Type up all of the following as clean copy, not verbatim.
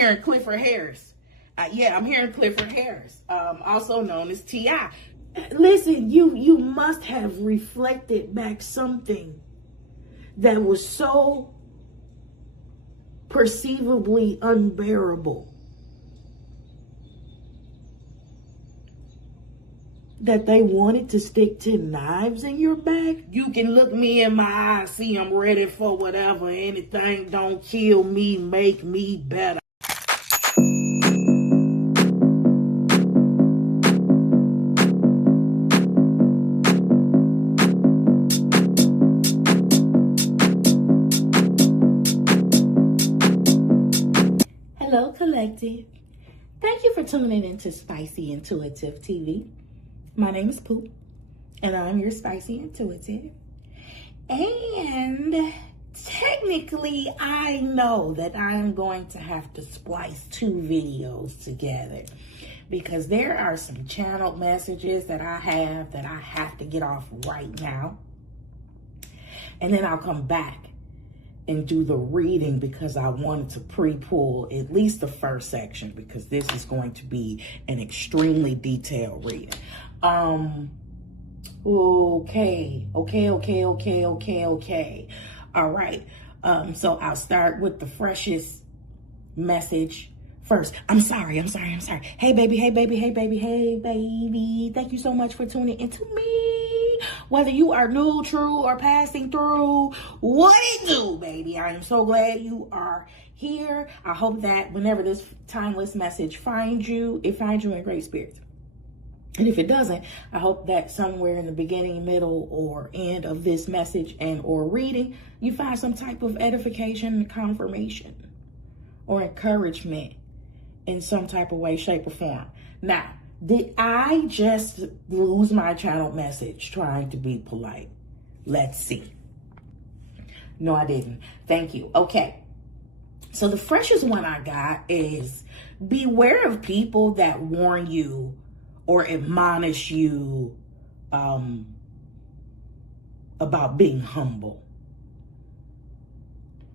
hearing Clifford Harris. Yeah, I'm hearing Clifford Harris, also known as T.I. Listen, you must have reflected back something that was so perceivably unbearable that they wanted to stick 10 knives in your back. You can look me in my eyes, see I'm ready for whatever. Anything don't kill me, make me better. Hello, collective. Thank you for tuning into Spicy Intuitive TV. My name is Pooh, and I'm your Spicy Intuitive. And technically, I know that I'm going to have to splice 2 videos together because there are some channeled messages that I have to get off right now. And then I'll come back and do the reading because I wanted to pre-pull at least the first section because this is going to be an extremely detailed reading. Okay. All right. So I'll start with the freshest message first. I'm sorry. Hey, baby. Thank you so much for tuning into me. Whether you are new, true, or passing through, what it do, baby? I am so glad you are here. I hope that whenever this timeless message finds you, it finds you in great spirits. And if it doesn't, I hope that somewhere in the beginning, middle, or end of this message and or reading, you find some type of edification, confirmation, or encouragement in some type of way, shape, or form. Now, did I just lose my channel message trying to be polite? Let's see. No, I didn't. Thank you. Okay. So the freshest one I got is beware of people that warn you or admonish you about being humble.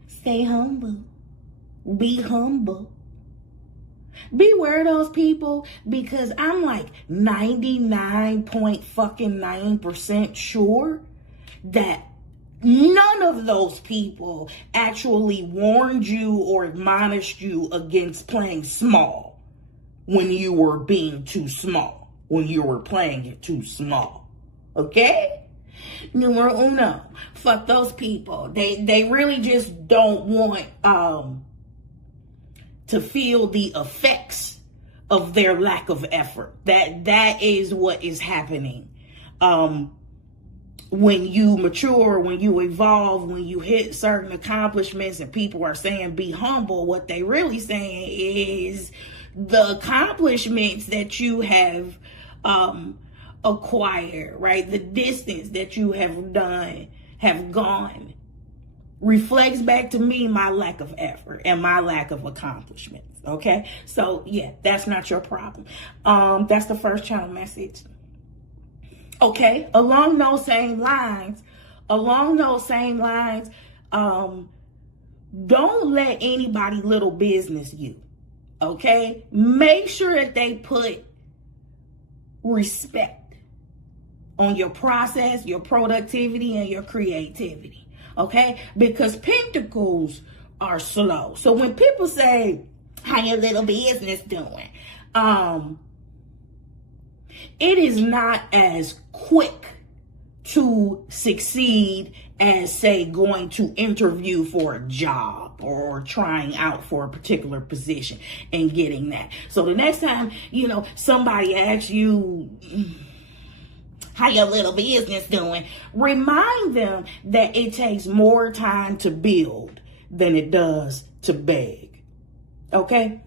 Stay humble. Be humble. Beware of those people because I'm like 99.9% sure that none of those people actually warned you or admonished you against playing small when you were being too small, when you were playing it too small. Okay? Numero uno. Fuck those people. They really just don't want to feel the effects of their lack of effort. That is what is happening. When you mature, when you evolve, when you hit certain accomplishments and people are saying be humble, what they really saying is the accomplishments that you have acquired, right? The distance that you have gone reflects back to me my lack of effort and my lack of accomplishments. Okay, so yeah, that's not your problem. That's the first channel message. Okay, along those same lines, don't let anybody little business you. Okay, make sure that they put respect on your process, your productivity, and your creativity. Okay, because pentacles are slow. So when people say, how your little business doing? It is not as quick to succeed as, say, going to interview for a job or trying out for a particular position and getting that. So the next time, somebody asks you, how your little business doing? Remind them that it takes more time to build than it does to beg. Okay?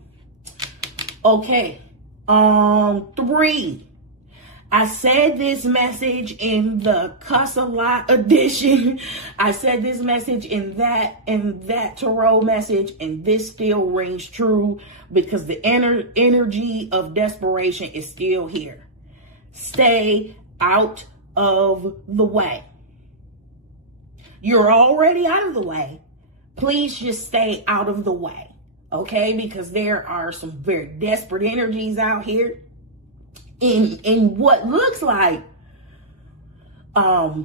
Okay. 3. I said this message in the Cuss a Lot edition. I said this message in that tarot message, and this still rings true because the energy of desperation is still here. Stay out of the way. You're already out of the way. Please just stay out of the way. okay? Because there are some very desperate energies out here in what looks like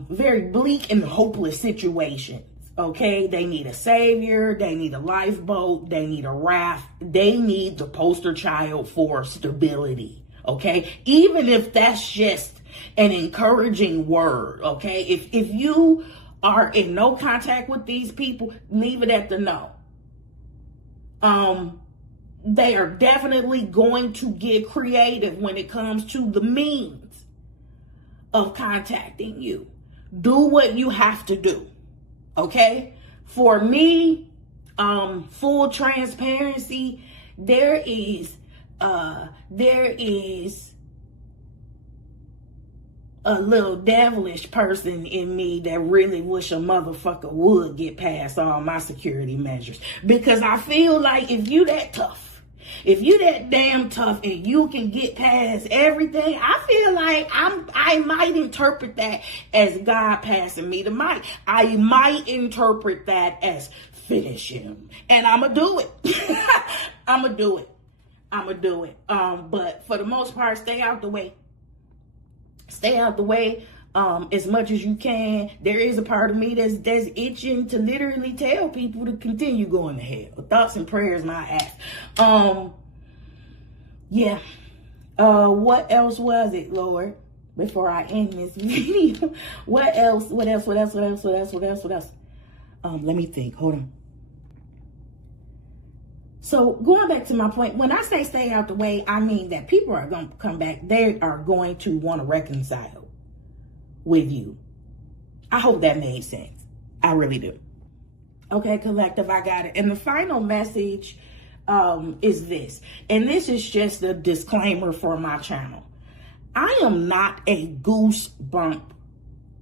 very bleak and hopeless situations, okay? They need a savior, they need a lifeboat, they need a raft, they need the poster child for stability, okay? Even if that's just an encouraging word, okay? If you are in no contact with these people, leave it at the no. They are definitely going to get creative when it comes to the means of contacting you. Do what you have to do, okay? For me, full transparency, there is a little devilish person in me that really wish a motherfucker would get past all my security measures. Because I feel like if you that tough, if you that damn tough and you can get past everything, I feel like I might interpret that as God passing me the mic. I might interpret that as finish him. And I'm going to do it. I'm going to do it. But for the most part, stay out the way. Stay out the way as much as you can. There is a part of me that's itching to literally tell people to continue going to hell. Thoughts and prayers, my ass. Yeah. What else was it, Lord? Before I end this video, what else? Let me think. Hold on. So going back to my point, when I say stay out the way, I mean that people are going to come back. They are going to want to reconcile with you. I hope that made sense. I really do. Okay, collective, I got it. And the final message is this. And this is just a disclaimer for my channel. I am not a goosebump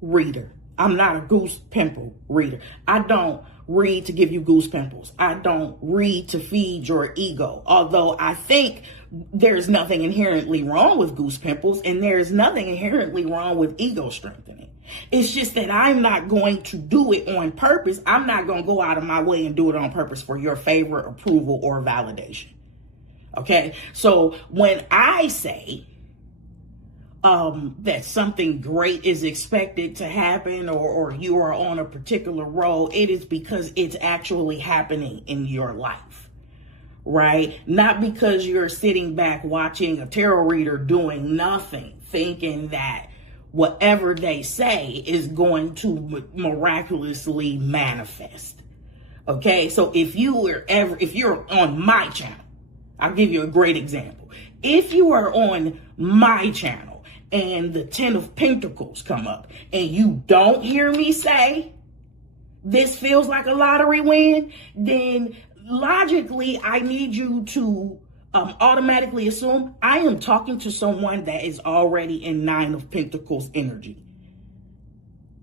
reader. I'm not a goose pimple reader. I don't read to give you goose pimples. I don't read to feed your ego. Although I think there's nothing inherently wrong with goose pimples and there's nothing inherently wrong with ego strengthening. It's just that I'm not going to do it on purpose. I'm not going to go out of my way and do it on purpose for your favor, approval, or validation. Okay? So when I say that something great is expected to happen or you are on a particular road, it is because it's actually happening in your life, right? Not because you're sitting back watching a tarot reader doing nothing, thinking that whatever they say is going to miraculously manifest. Okay, so if you're on my channel, I'll give you a great example. If you are on my channel and the 10 of Pentacles come up and you don't hear me say, this feels like a lottery win, then logically I need you to automatically assume I am talking to someone that is already in 9 of Pentacles energy,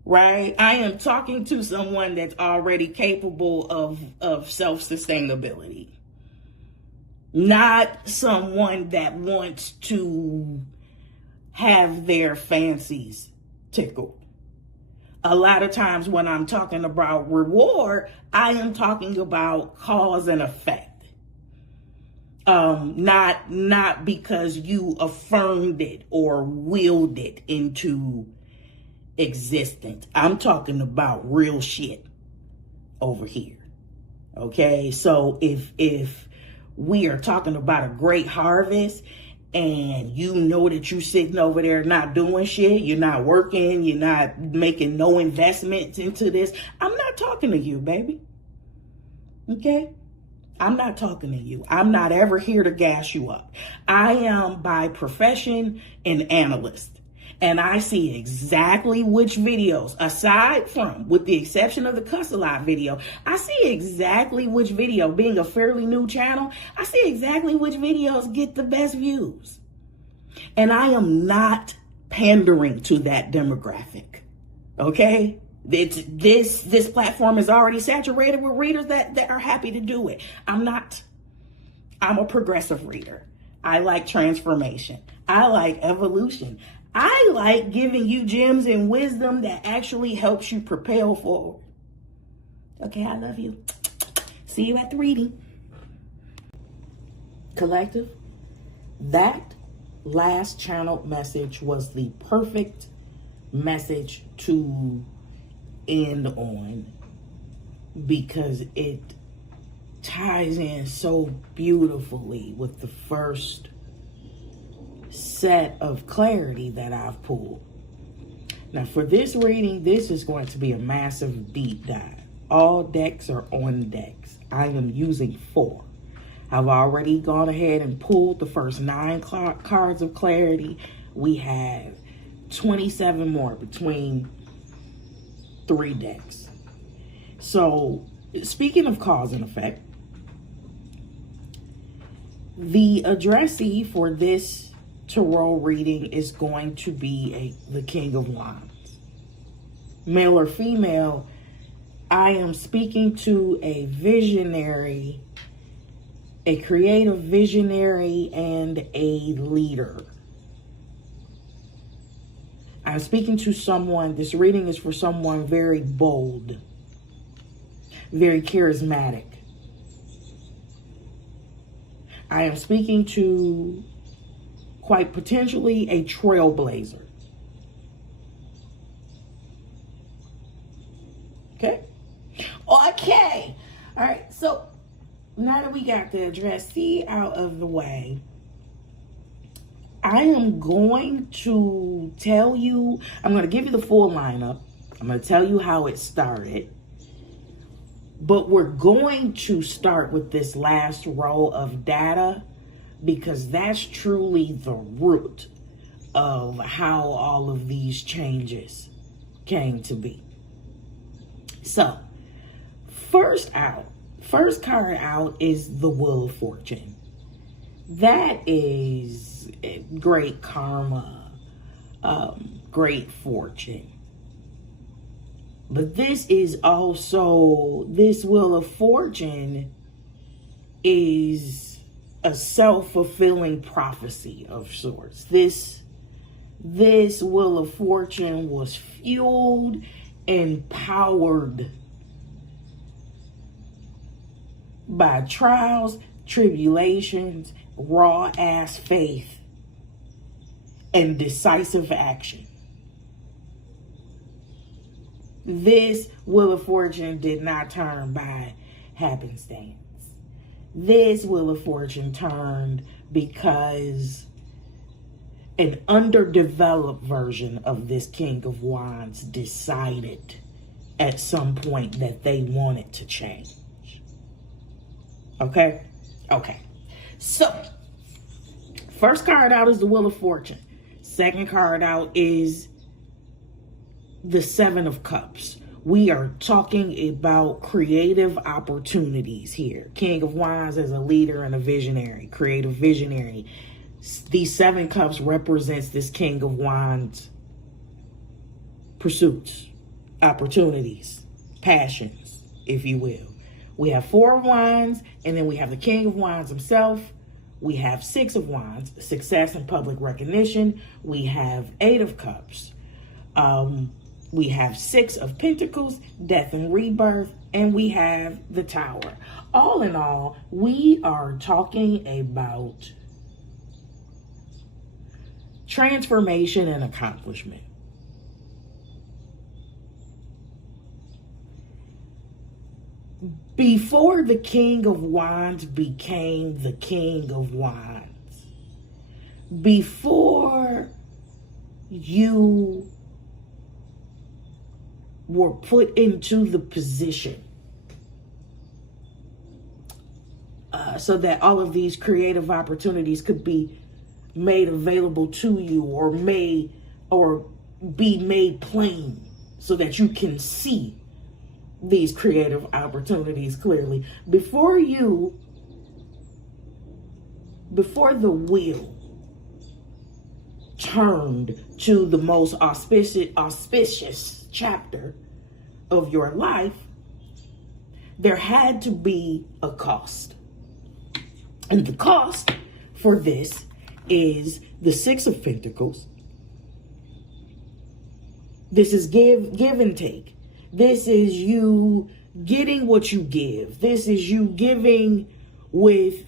right? I am talking to someone that's already capable of self-sustainability, not someone that wants to have their fancies tickled. A lot of times when I'm talking about reward, I am talking about cause and effect. Not because you affirmed it or willed it into existence. I'm talking about real shit over here. Okay, so if we are talking about a great harvest and you know that you sitting over there not doing shit, you're not working, you're not making no investments into this, I'm not talking to you, baby. Okay? I'm not talking to you. I'm not ever here to gas you up. I am by profession an analyst. And I see exactly which videos, aside from, with the exception of the cuss a lot video, I see exactly which video, being a fairly new channel, I see exactly which videos get the best views. And I am not pandering to that demographic. Okay? This platform is already saturated with readers that are happy to do it. I'm not. I'm a progressive reader. I like transformation. I like evolution. I like giving you gems and wisdom that actually helps you propel forward. Okay, I love you. See you at the reading. Collective, that last channeled message was the perfect message to end on, because it ties in so beautifully with the first set of clarity that I've pulled. Now for this reading, this is going to be a massive deep dive. All decks are on decks. I am using 4. I've already gone ahead and pulled the first 9 cards of clarity. We have 27 more between 3 decks. So speaking of cause and effect, the addressee for this tarot reading is going to be the King of Wands. Male or female, I am speaking to a visionary, a creative visionary, and a leader. I'm speaking to someone, this reading is for someone very bold, very charismatic. I am speaking to quite potentially a trailblazer. Okay? Okay. All right. So now that we got the addressee out of the way, I am going to tell you, I'm going to give you the full lineup. I'm going to tell you how it started. But we're going to start with this last row of data, because that's truly the root of how all of these changes came to be. So, first card out is the Wheel of Fortune. That is great karma, great fortune. But this is also, this Wheel of Fortune is a self-fulfilling prophecy of sorts. This Wheel of Fortune was fueled and powered by trials, tribulations, raw-ass faith, and decisive action. This Wheel of Fortune did not turn by happenstance. This Wheel of Fortune turned because an underdeveloped version of this King of Wands decided at some point that they wanted to change. Okay? Okay. So, first card out is the Wheel of Fortune. Second card out is the 7 of Cups. We are talking about creative opportunities here. King of Wands as a leader and a visionary, creative visionary. These 7 Cups represents this King of Wands pursuits, opportunities, passions, if you will. We have 4 of Wands, and then we have the King of Wands himself. We have 6 of Wands, success and public recognition. We have 8 of Cups. We have 6 of Pentacles, death and rebirth, and we have the Tower. All in all, we are talking about transformation and accomplishment. Before the King of Wands became the King of Wands, before you were put into the position so that all of these creative opportunities could be made available to you, or be made plain so that you can see these creative opportunities clearly. Before the wheel turned to the most auspicious chapter of your life, there had to be a cost. And the cost for this is the 6 of Pentacles. This is give and take. This is you getting what you give. This is you giving with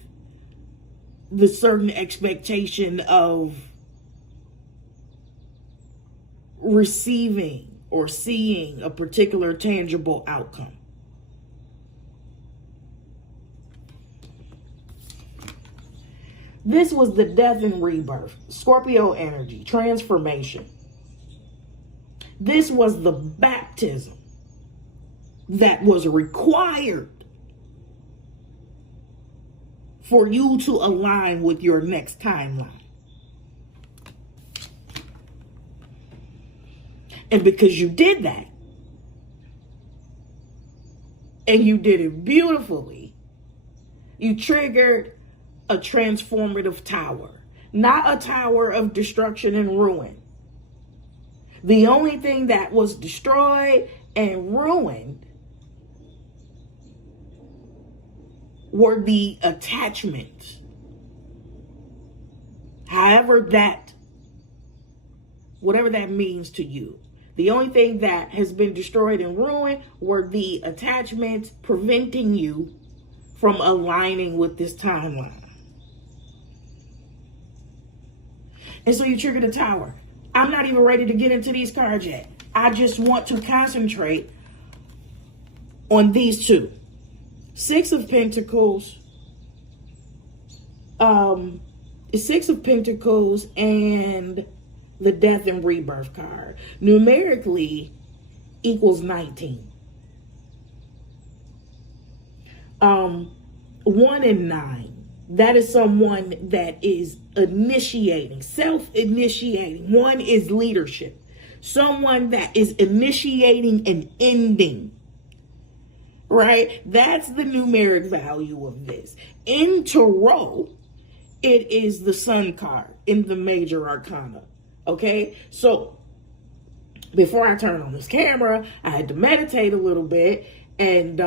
the certain expectation of receiving or seeing a particular tangible outcome. This was the death and rebirth, Scorpio energy, transformation. This was the baptism that was required for you to align with your next timeline. And because you did that, and you did it beautifully, you triggered a transformative tower, not a tower of destruction and ruin. The only thing that was destroyed and ruined were the attachments. Whatever that means to you. The only thing that has been destroyed and ruined were the attachments preventing you from aligning with this timeline. And so you triggered a tower. I'm not even ready to get into these cards yet. I just want to concentrate on these two. Six of Pentacles. Six of Pentacles and the death and rebirth card. Numerically equals 19. 1 and 9. That is someone that is initiating, self-initiating. 1 is leadership. Someone that is initiating and ending. Right? That's the numeric value of this. In Tarot, it is the Sun card in the major arcana. Okay? So, before I turn on this camera, I had to meditate a little bit and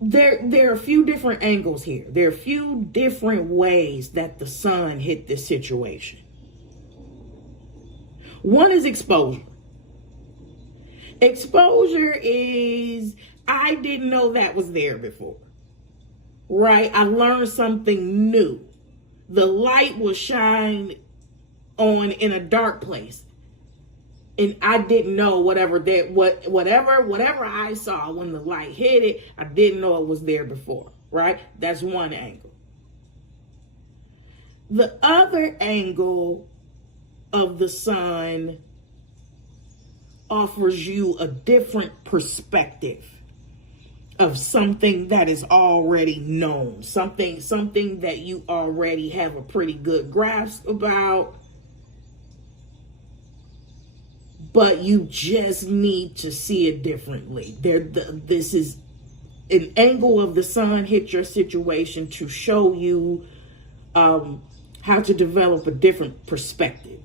there are a few different angles here. There are a few different ways that the sun hit this situation. One is exposure. Exposure is, I didn't know that was there before. Right? I learned something new. The light was shined on in a dark place. And I didn't know whatever I saw when the light hit it, I didn't know it was there before, right? That's one angle. The other angle of the sun offers you a different perspective of something that is already known, something that you already have a pretty good grasp about. But you just need to see it differently. This is an angle of the sun hit your situation to show you how to develop a different perspective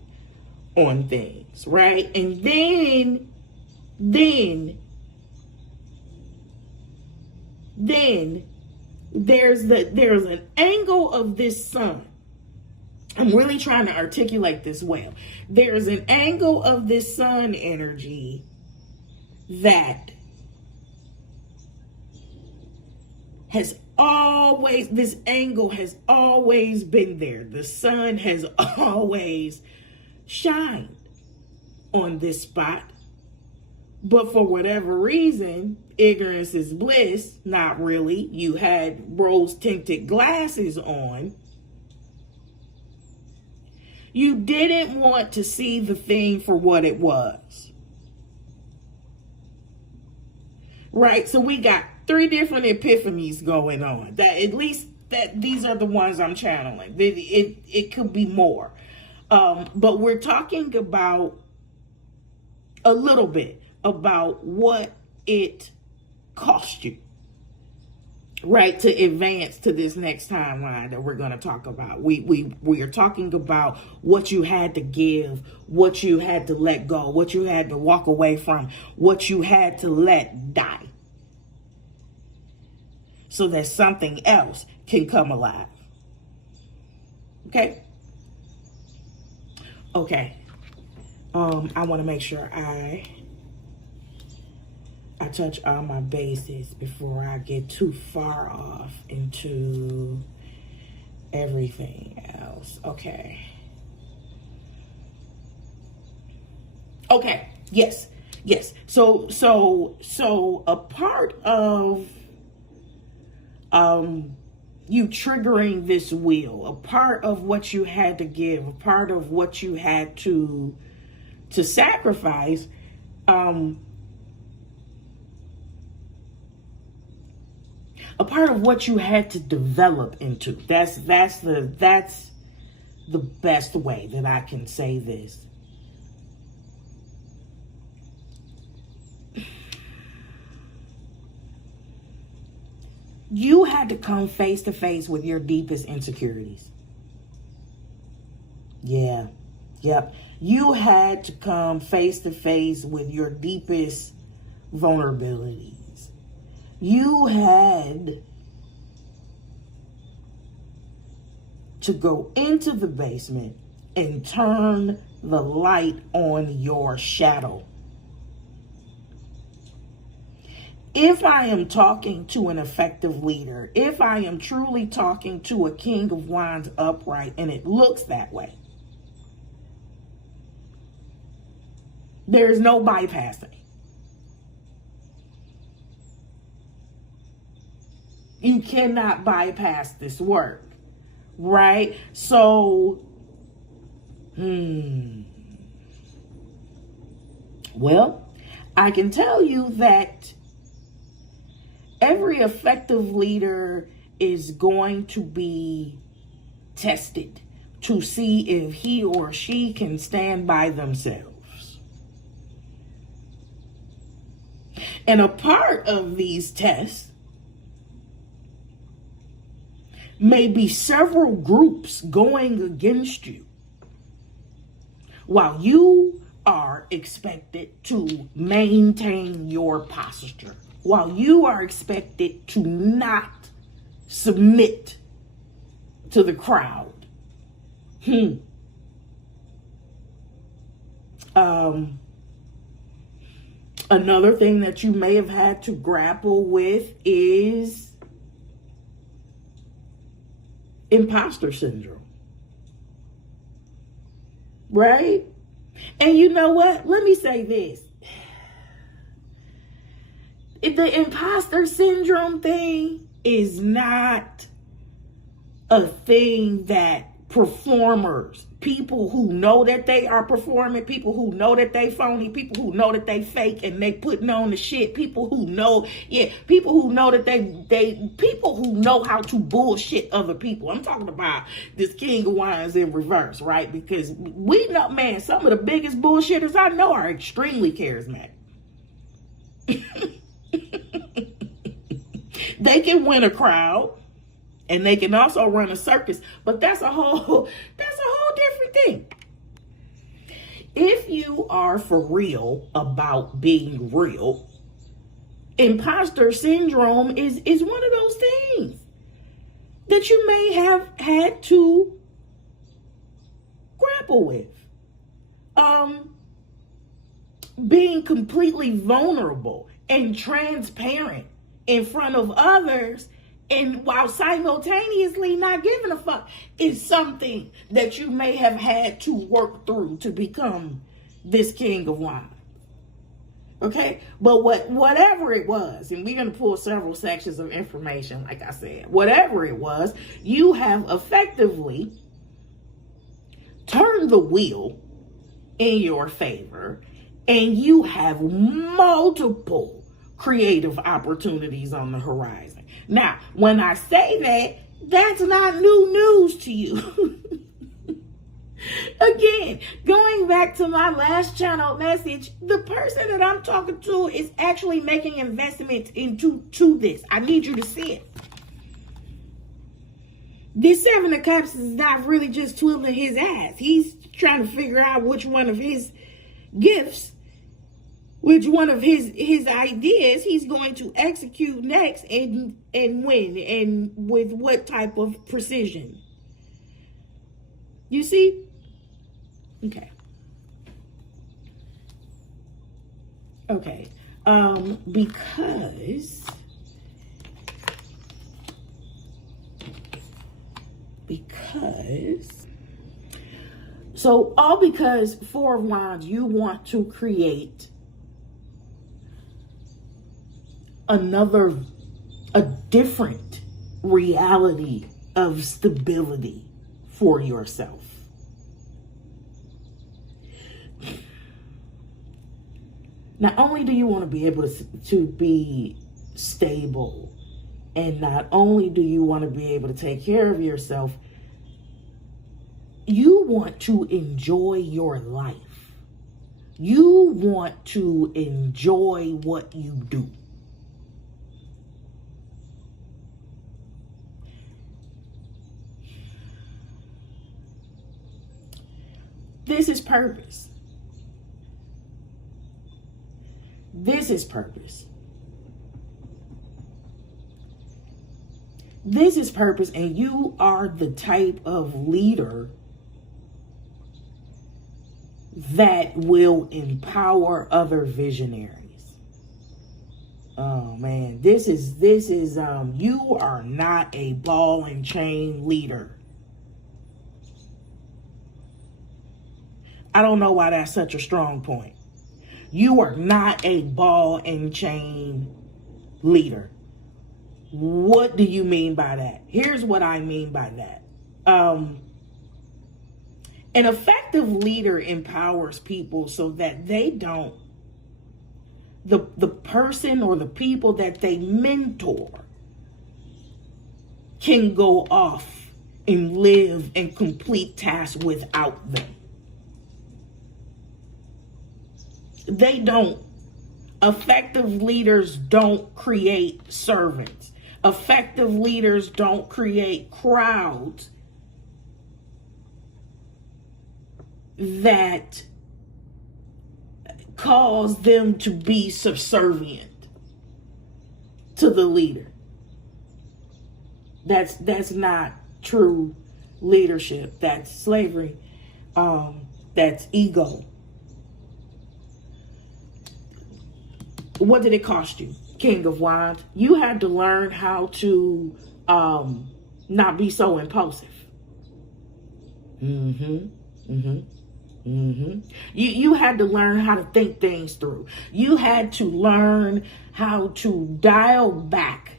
on things, right? And then there's an angle of this sun. I'm really trying to articulate this well. There's an angle of this sun energy that this angle has always been there. The sun has always shined on this spot. But for whatever reason, ignorance is bliss. Not really. You had rose-tinted glasses on. You didn't want to see the thing for what it was. Right? So we got 3 different epiphanies going on. These are the ones I'm channeling. It could be more. But we're talking about a little bit about what it cost you. Right, to advance to this next timeline that we're going to talk about. We are talking about what you had to give, what you had to let go, what you had to walk away from, what you had to let die, so that something else can come alive. Okay? Okay. I want to make sure I I touch all my bases before I get too far off into everything else. Okay. Okay. Yes. Yes. So a part of you triggering this wheel, a part of what you had to give, a part of what you had to sacrifice, a part of what you had to develop into. That's the best way that I can say this. You had to come face to face with your deepest insecurities. Yeah. Yep. You had to come face to face with your deepest vulnerabilities. You had to go into the basement and turn the light on your shadow. If I am talking to an effective leader, if I am truly talking to a King of Wands upright, and it looks that way, there's no bypassing. You cannot bypass this work, right? So, well, I can tell you that every effective leader is going to be tested to see if he or she can stand by themselves. And a part of these tests may be several groups going against you while you are expected to maintain your posture, while you are expected to not submit to the crowd. Another thing that you may have had to grapple with is imposter syndrome, right? And you know what? Let me say this. The imposter syndrome thing is not a thing that performers, people who know that they are performing, people who know that they phony, people who know that they fake and they putting on the shit, people who know, people who know that people who know how to bullshit other people. I'm talking about this King of Wands in reverse, right? Because we know, man, some of the biggest bullshitters I know are extremely charismatic. They can win a crowd and they can also run a circus, but that's a whole different thing. If you are for real about being real, imposter syndrome is one of those things that you may have had to grapple with. Being completely vulnerable and transparent in front of others, and while simultaneously not giving a fuck, is something that you may have had to work through to become this King of Wands. Okay? But whatever it was, and we're going to pull several sections of information, like I said, whatever it was, you have effectively turned the wheel in your favor, and you have multiple creative opportunities on the horizon. Now, when I say that, that's not new news to you. Again, going back to my last channel message, the person that I'm talking to is actually making investments into this. I need you to see it. This Seven of Cups is not really just twiddling his ass. He's trying to figure out which one of his gifts, which one of his ideas he's going to execute next and when, and with what type of precision. You see? Okay. Because Four of Wands, you want to create a different reality of stability for yourself. Not only do you want to be able to be stable, and not only do you want to be able to take care of yourself, you want to enjoy your life. You want to enjoy what you do. This is purpose. This is purpose. This is purpose, and you are the type of leader that will empower other visionaries. Oh man, this is you are not a ball and chain leader. I don't know why that's such a strong point. You are not a ball and chain leader. What do you mean by that? Here's what I mean by that. An effective leader empowers people so that they don't, the person or the people that they mentor can go off and live and complete tasks without them. They don't. Effective leaders don't create servants. Effective leaders don't create crowds that cause them to be subservient to the leader. That's not true leadership. That's slavery. That's ego. What did it cost you? King of Wands, you had to learn how to not be so impulsive. You had to learn how to think things through. You had to learn how to dial back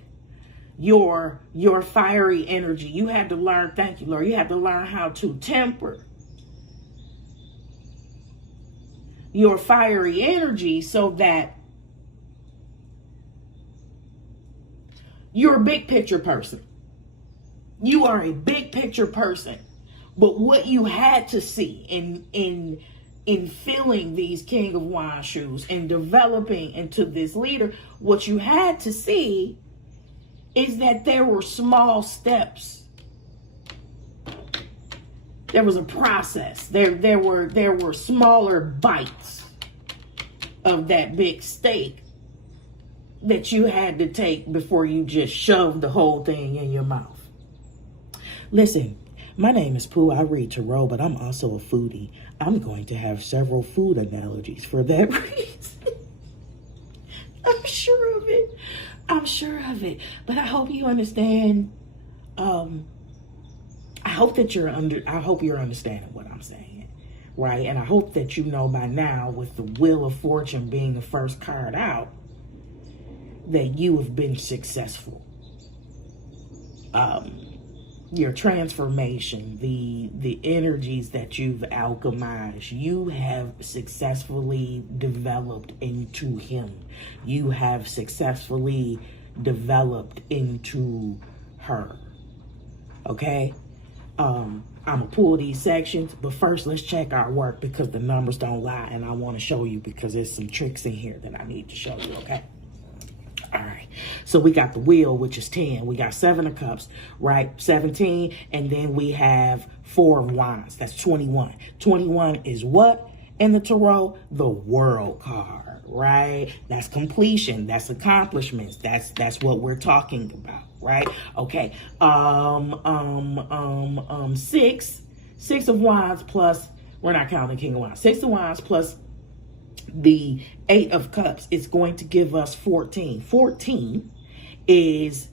your fiery energy. You had to learn, thank you, Lord, you had to learn how to temper your fiery energy so that you're a big picture person. You are a big picture person. But what you had to see in filling these King of Wands shoes and developing into this leader, what you had to see is that there were small steps. There was a process. There were smaller bites of that big steak that you had to take before you just shoved the whole thing in your mouth. Listen, my name is Pooh. I read tarot, but I'm also a foodie. I'm going to have several food analogies for that reason. I'm sure of it. I'm sure of it. But I hope you understand. I hope you're understanding what I'm saying, right? And I hope that you know by now, with the Wheel of Fortune being the first card out, that you have been successful. Your transformation, the energies that you've alchemized, you have successfully developed into him. You have successfully developed into her. Okay? I'm gonna pull these sections, but first let's check our work because the numbers don't lie, and I want to show you because there's some tricks in here that I need to show you, okay? All right, so we got the wheel, which is 10. We got 7 of cups, right? 17, and then we have 4 of wands. That's 21. 21 is what in the tarot? The world card, right? That's completion. That's accomplishments. That's what we're talking about, right? Okay. 6 of wands plus, we're not counting King of Wands. 6 of wands plus the 8 of Cups is going to give us 14. 14 is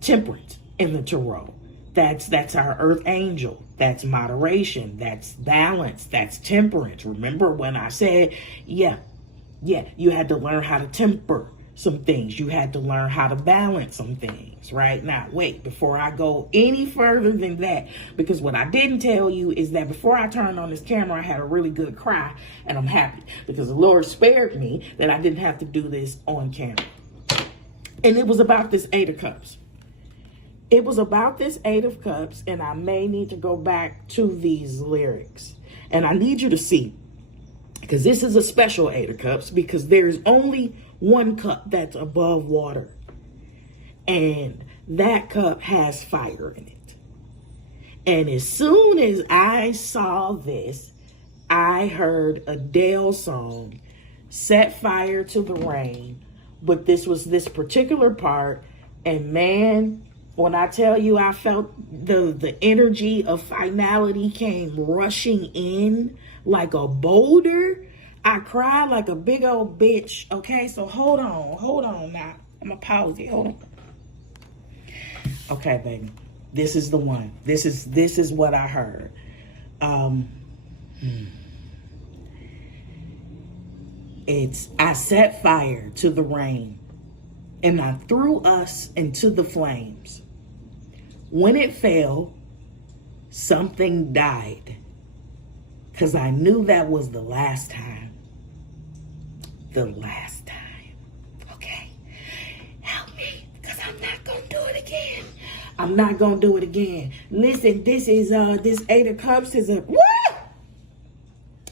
temperance in the tarot. That's our earth angel. That's moderation. That's balance. That's temperance. Remember when I said, yeah, you had to learn how to temper some things. You had to learn how to balance some things, right? Now, wait, before I go any further than that, because what I didn't tell you is that before I turned on this camera, I had a really good cry, and I'm happy because the Lord spared me that I didn't have to do this on camera. And it was about this 8 of Cups. It was about this 8 of Cups, and I may need to go back to these lyrics. And I need you to see, because this is a special 8 of Cups, because there's only one cup that's above water. And that cup has fire in it. And as soon as I saw this, I heard Adele's song, Set Fire to the Rain. But this was this particular part. And man, when I tell you I felt the energy of finality came rushing in like a boulder, I cried like a big old bitch. Okay, so hold on now. I'm gonna pause it. Hold on. Okay, baby. This is the one. This is what I heard. It's, I set fire to the rain, and I threw us into the flames. When it fell, something died, 'cause I knew that was the last time. The last time. Okay? Help me, because I'm not going to do it again. I'm not going to do it again. Listen, this is, this 8 of Cups is a, woo!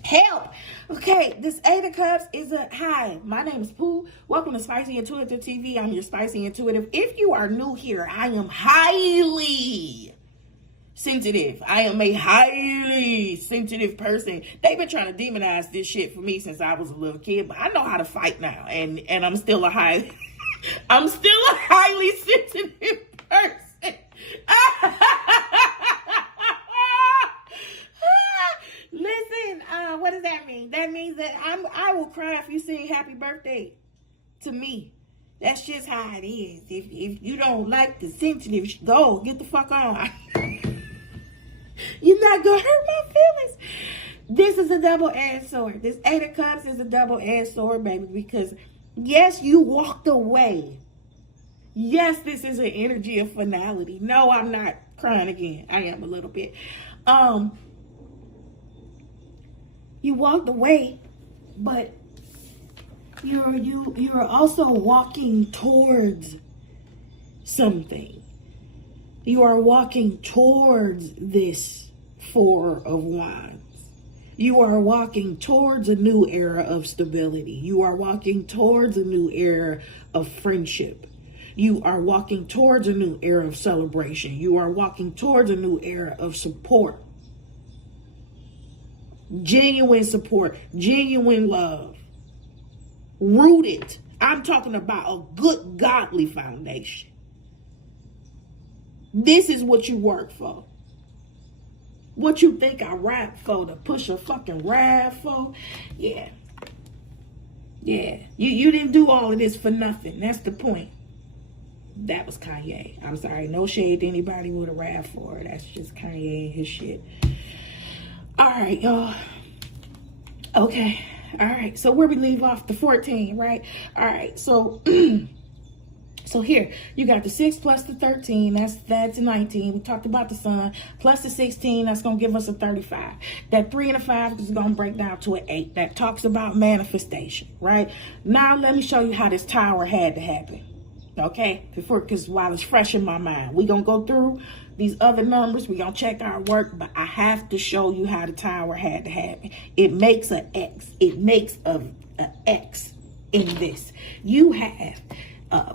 Help! Okay, this 8 of Cups is a, hi, my name is Pooh. Welcome to SpicyIntuitiveTV. I'm your Spicy Intuitive. If you are new here, I am highly sensitive. I am a highly sensitive person. They've been trying to demonize this shit for me since I was a little kid, but I know how to fight now, and I'm still a highly sensitive person. Listen, what does that mean? That means that I will cry if you sing happy birthday to me. That's just how it is. If you don't like the sensitive, go get the fuck on. You're not gonna hurt my feelings. This is a double-edged sword. This 8 of Cups is a double-edged sword, baby, because yes, you walked away. Yes, this is an energy of finality. No, I'm not crying again. I am a little bit. You walked away, but you're also walking towards something. You are walking towards this 4 of Wands. You are walking towards a new era of stability. You are walking towards a new era of friendship. You are walking towards a new era of celebration. You are walking towards a new era of support. Genuine support, genuine love. Rooted. I'm talking about a good godly foundation. This is what you work for. What you think I rap for? To push a fucking rap for? Yeah. Yeah. You didn't do all of this for nothing. That's the point. That was Kanye. I'm sorry. No shade to anybody with a rap for. That's just Kanye and his shit. All right, y'all. Okay. All right. So where we leave off, the 14, right? All right. So so here you got the 6 plus the 13. That's 19. We talked about the sun plus the 16. That's gonna give us a 35. That 3 and a 5 is gonna break down to an 8. That talks about manifestation, right? Now let me show you how this tower had to happen. Okay, because while it's fresh in my mind, we're going to go through these other numbers. We're going to check our work, but I have to show you how the tower had to happen. It makes an X. It makes an X in this. You have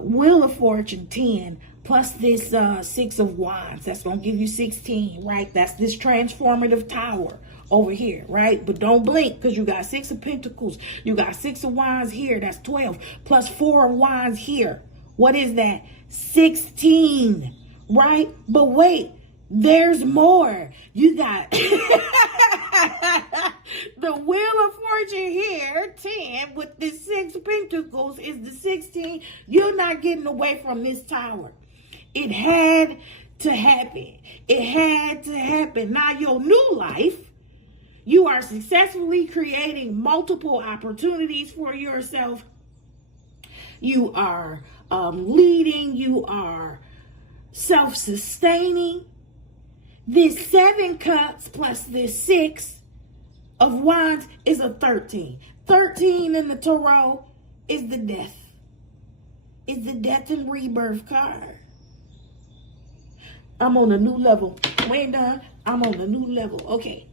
Wheel of Fortune 10 plus this 6 of Wands. That's going to give you 16, right? That's this transformative tower over here, right? But don't blink, because you got 6 of Pentacles. You got 6 of Wands here. That's 12 plus 4 of Wands here. What is that? 16, right? But wait, there's more. You got The Wheel of Fortune here, 10, with the 6 pentacles is the 16. You're not getting away from this tower. It had to happen. It had to happen. Now, your new life, you are successfully creating multiple opportunities for yourself. You are leading. You are self-sustaining. This 7 cups plus this 6 of wands is a 13. 13 in the tarot is the death. It's the death and rebirth card. I'm on a new level. We ain't done. I'm on a new level. Okay.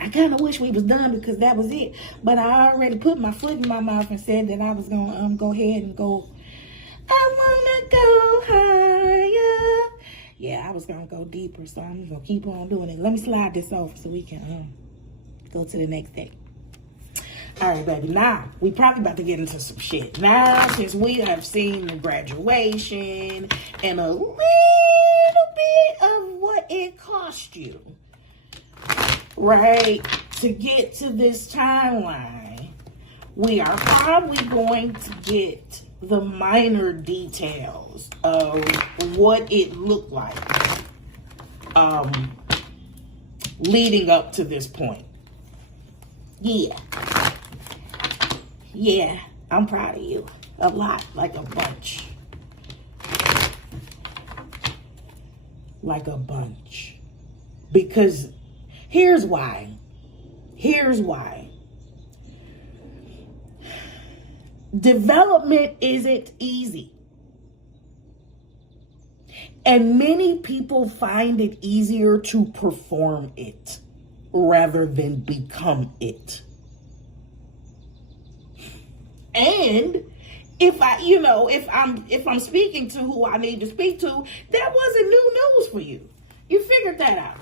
I kind of wish we was done because that was it. But I already put my foot in my mouth and said that I was going to go ahead and go. I want to go higher. Yeah, I was going to go deeper, so I'm going to keep on doing it. Let me slide this over so we can go to the next day. All right, baby. Now, we probably about to get into some shit. Now, since we have seen the graduation and a little bit of what it cost you, right, to get to this timeline, we are probably going to get the minor details of what it looked like leading up to this point. Yeah, I'm proud of you a lot, like a bunch. Because here's why. Development isn't easy. And many people find it easier to perform it rather than become it. And if I'm speaking to who I need to speak to, that wasn't new news for you. You figured that out.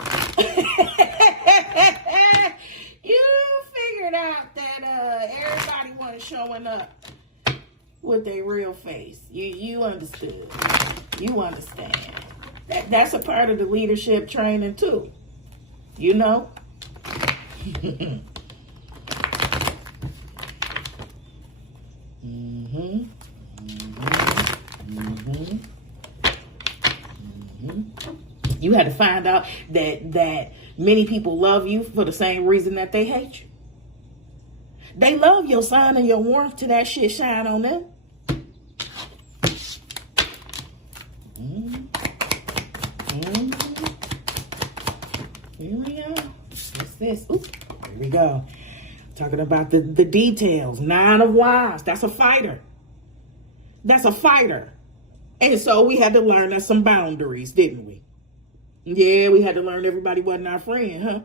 You figured out that everybody wasn't showing up with their real face. You understood. You understand. That's a part of the leadership training too. You know? You had to find out that many people love you for the same reason that they hate you. They love your sun and your warmth till that shit shine on them. Here we go. What's this? Ooh, here we go. Talking about the details. 9 of Wands. That's a fighter. And so we had to learn some boundaries, didn't we? Yeah, we had to learn everybody wasn't our friend, huh?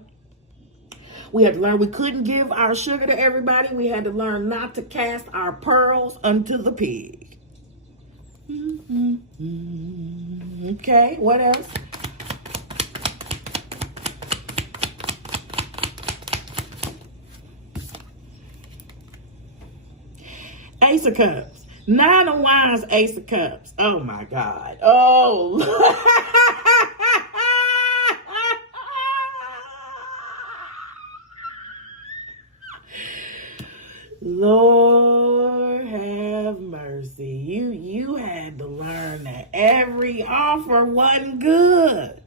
We had to learn we couldn't give our sugar to everybody. We had to learn not to cast our pearls unto the pig. Okay, what else? Ace of Cups. 9 of Wands, Ace of Cups. Oh my God. Oh. Lord have mercy. You had to learn that every offer wasn't good.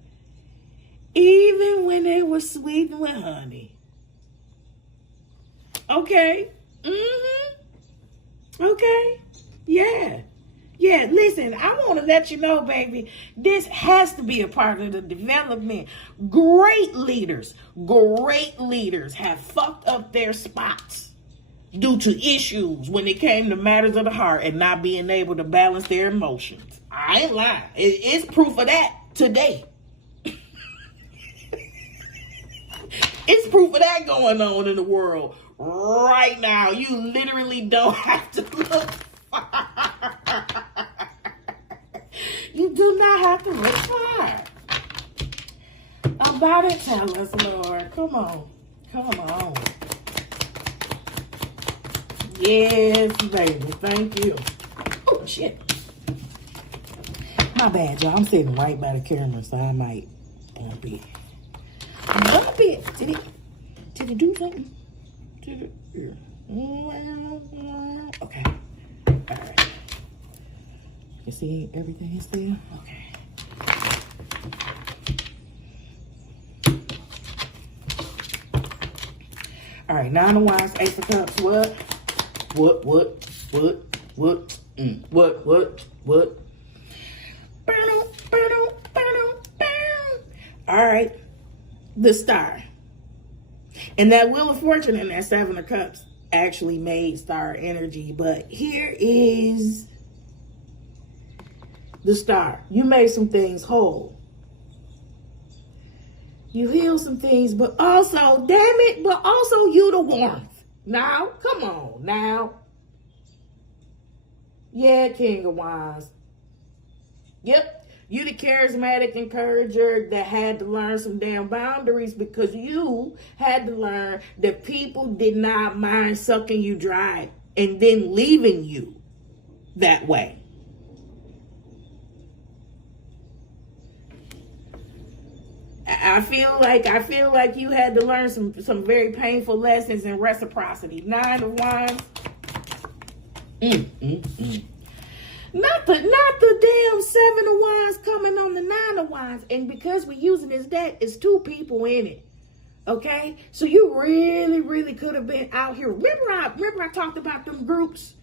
Even when it was sweetened with honey. Okay. Okay. Yeah. Listen, I want to let you know, baby, this has to be a part of the development. Great leaders have fucked up their spots due to issues when it came to matters of the heart and not being able to balance their emotions. I ain't lying. It's proof of that today. It's proof of that going on in the world right now. You literally don't have to look far. You do not have to look far. About it, tell us, Lord. Come on. Yes, baby. Thank you. Oh, shit. My bad, y'all. I'm sitting right by the camera, so I might bump it. Did it do something? Did it? Yeah. Okay. All right. You see everything is there? Okay. All right, Nine of Wands, Ace of Cups, what? All right, the Star. And that Wheel of Fortune and that Seven of Cups actually made Star energy. But here is the Star. You made some things whole. You heal some things, but also, damn it, but also you the warmth. Now, come on, now. Yeah, King of Wands. Yep. You the charismatic encourager that had to learn some damn boundaries because you had to learn that people did not mind sucking you dry and then leaving you that way. I feel like you had to learn some very painful lessons in reciprocity. Nine of Wands. Not the damn Seven of Wands coming on the Nine of Wands. And because we're using this deck, it's two people in it. Okay? So you really could have been out here. Remember I talked about them groups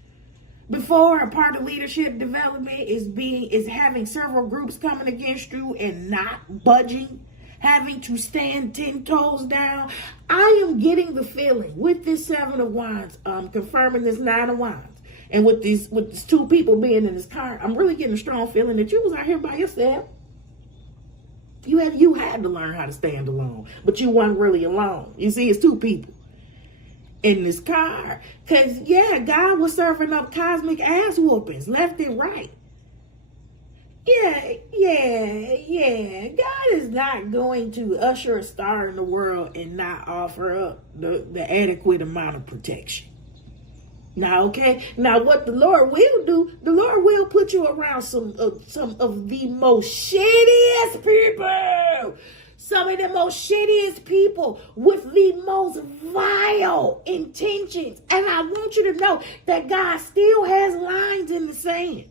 before? A part of leadership development is having several groups coming against you and not budging, having to stand 10 toes down. I am getting the feeling with this Seven of Wands, confirming this Nine of Wands. And with these two people being in this car, I'm really getting a strong feeling that you was out here by yourself. You had to learn how to stand alone, but you weren't really alone. You see, it's two people in this car. Because, yeah, God was serving up cosmic ass whoopings left and right. Yeah. God is not going to usher a star in the world and not offer up the adequate amount of protection. Now, okay. Now, what the Lord will do, the Lord will put you around some of the most shittiest people. Some of the most shittiest people with the most vile intentions. And I want you to know that God still has lines in the sand.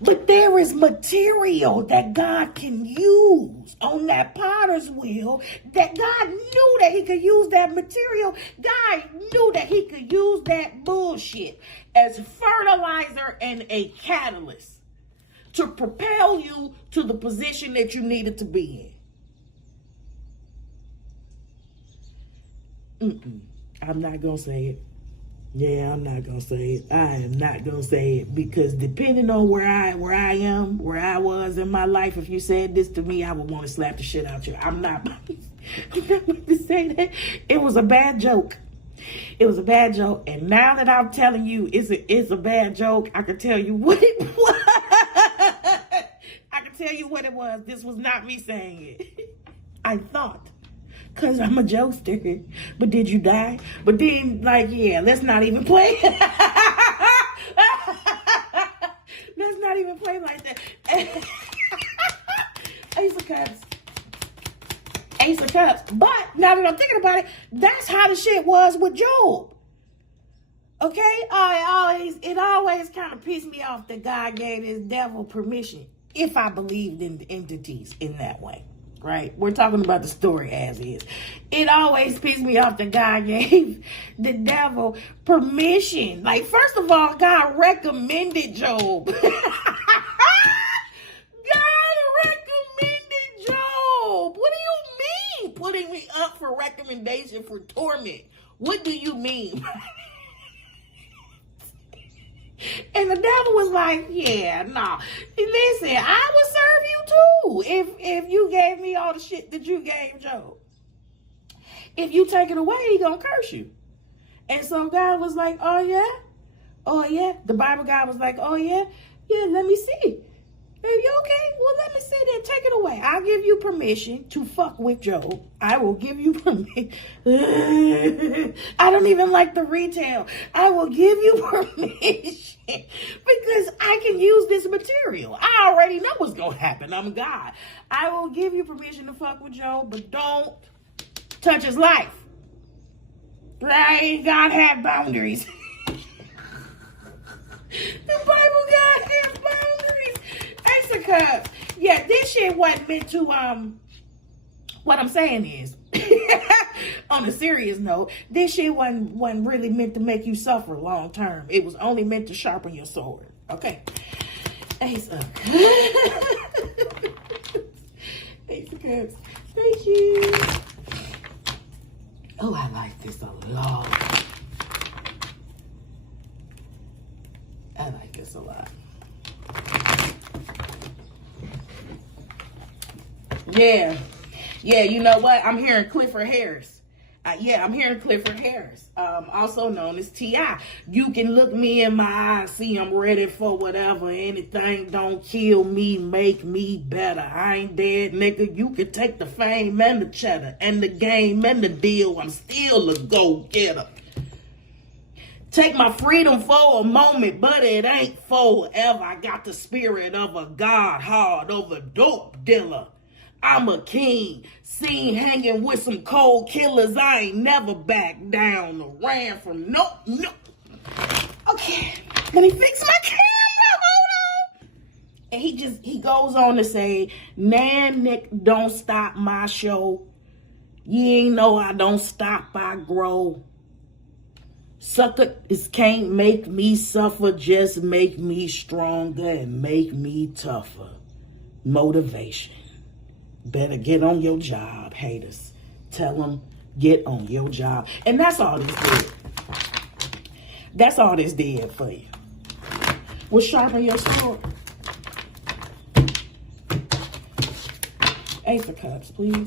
But there is material that God can use on that potter's wheel, that God knew that he could use that material. God knew that he could use that bullshit as fertilizer and a catalyst to propel you to the position that you needed to be in. I'm not going to say it. Yeah, I'm not going to say it. I am not going to say it because depending on where I was in my life, if you said this to me, I would want to slap the shit out you. I'm not going to say that. It was a bad joke. It was a bad joke. And now that I'm telling you it's a bad joke, I can tell you what it was. I can tell you what it was. This was not me saying it. I thought. Because I'm a jokester. But did you die? But then, yeah, let's not even play. Let's not even play like that. Ace of Cups. Ace of Cups. But now that I'm thinking about it, that's how the shit was with Job. Okay? It always kind of pissed me off that God gave his devil permission. If I believed in the entities in that way. Right? We're talking about the story as is. It always pissed me off that God gave the devil permission. First of all, God recommended Job. God recommended Job. What do you mean putting me up for recommendation for torment? What do you mean? And the devil was like, yeah, no. Listen, I would serve you too if you gave me all the shit that you gave Job. If you take it away, he gonna curse you. And so God was like, oh yeah. The Bible God was like, oh yeah, let me see. Are you okay? Well, let me see then. Take it away. I'll give you permission to fuck with Job. I will give you permission. I don't even like the retail. I will give you permission because I can use this material. I already know what's going to happen. I'm God. I will give you permission to fuck with Job, but don't touches life. Right? God had boundaries. The Bible God has boundaries. Ace of Cups. Yeah, this shit wasn't meant to, what I'm saying is, on a serious note, this shit wasn't really meant to make you suffer long term. It was only meant to sharpen your sword. Okay. Ace of Cups. Ace of Cups. Thank you. Oh, I like this a lot. I like this a lot. Yeah. Yeah, you know what? I'm hearing Clifford Harris. I'm hearing Clifford Harris, also known as T.I. You can look me in my eyes, see I'm ready for whatever. Anything don't kill me, make me better. I ain't dead, nigga. You can take the fame and the cheddar and the game and the deal. I'm still a go-getter. Take my freedom for a moment, but it ain't forever. I got the spirit of a god hard over dope dealer. I'm a king, seen hanging with some cold killers. I ain't never backed down or ran from no. Okay, let me fix my camera, hold on. And he goes on to say, Nan, Nick, don't stop my show. You ain't know I don't stop, I grow. Suckers can't make me suffer, just make me stronger and make me tougher. Motivation. Better get on your job, haters. Tell them, get on your job. And that's all this did. That's all this did for you. Was sharpen your sword. Ace of Cups, please.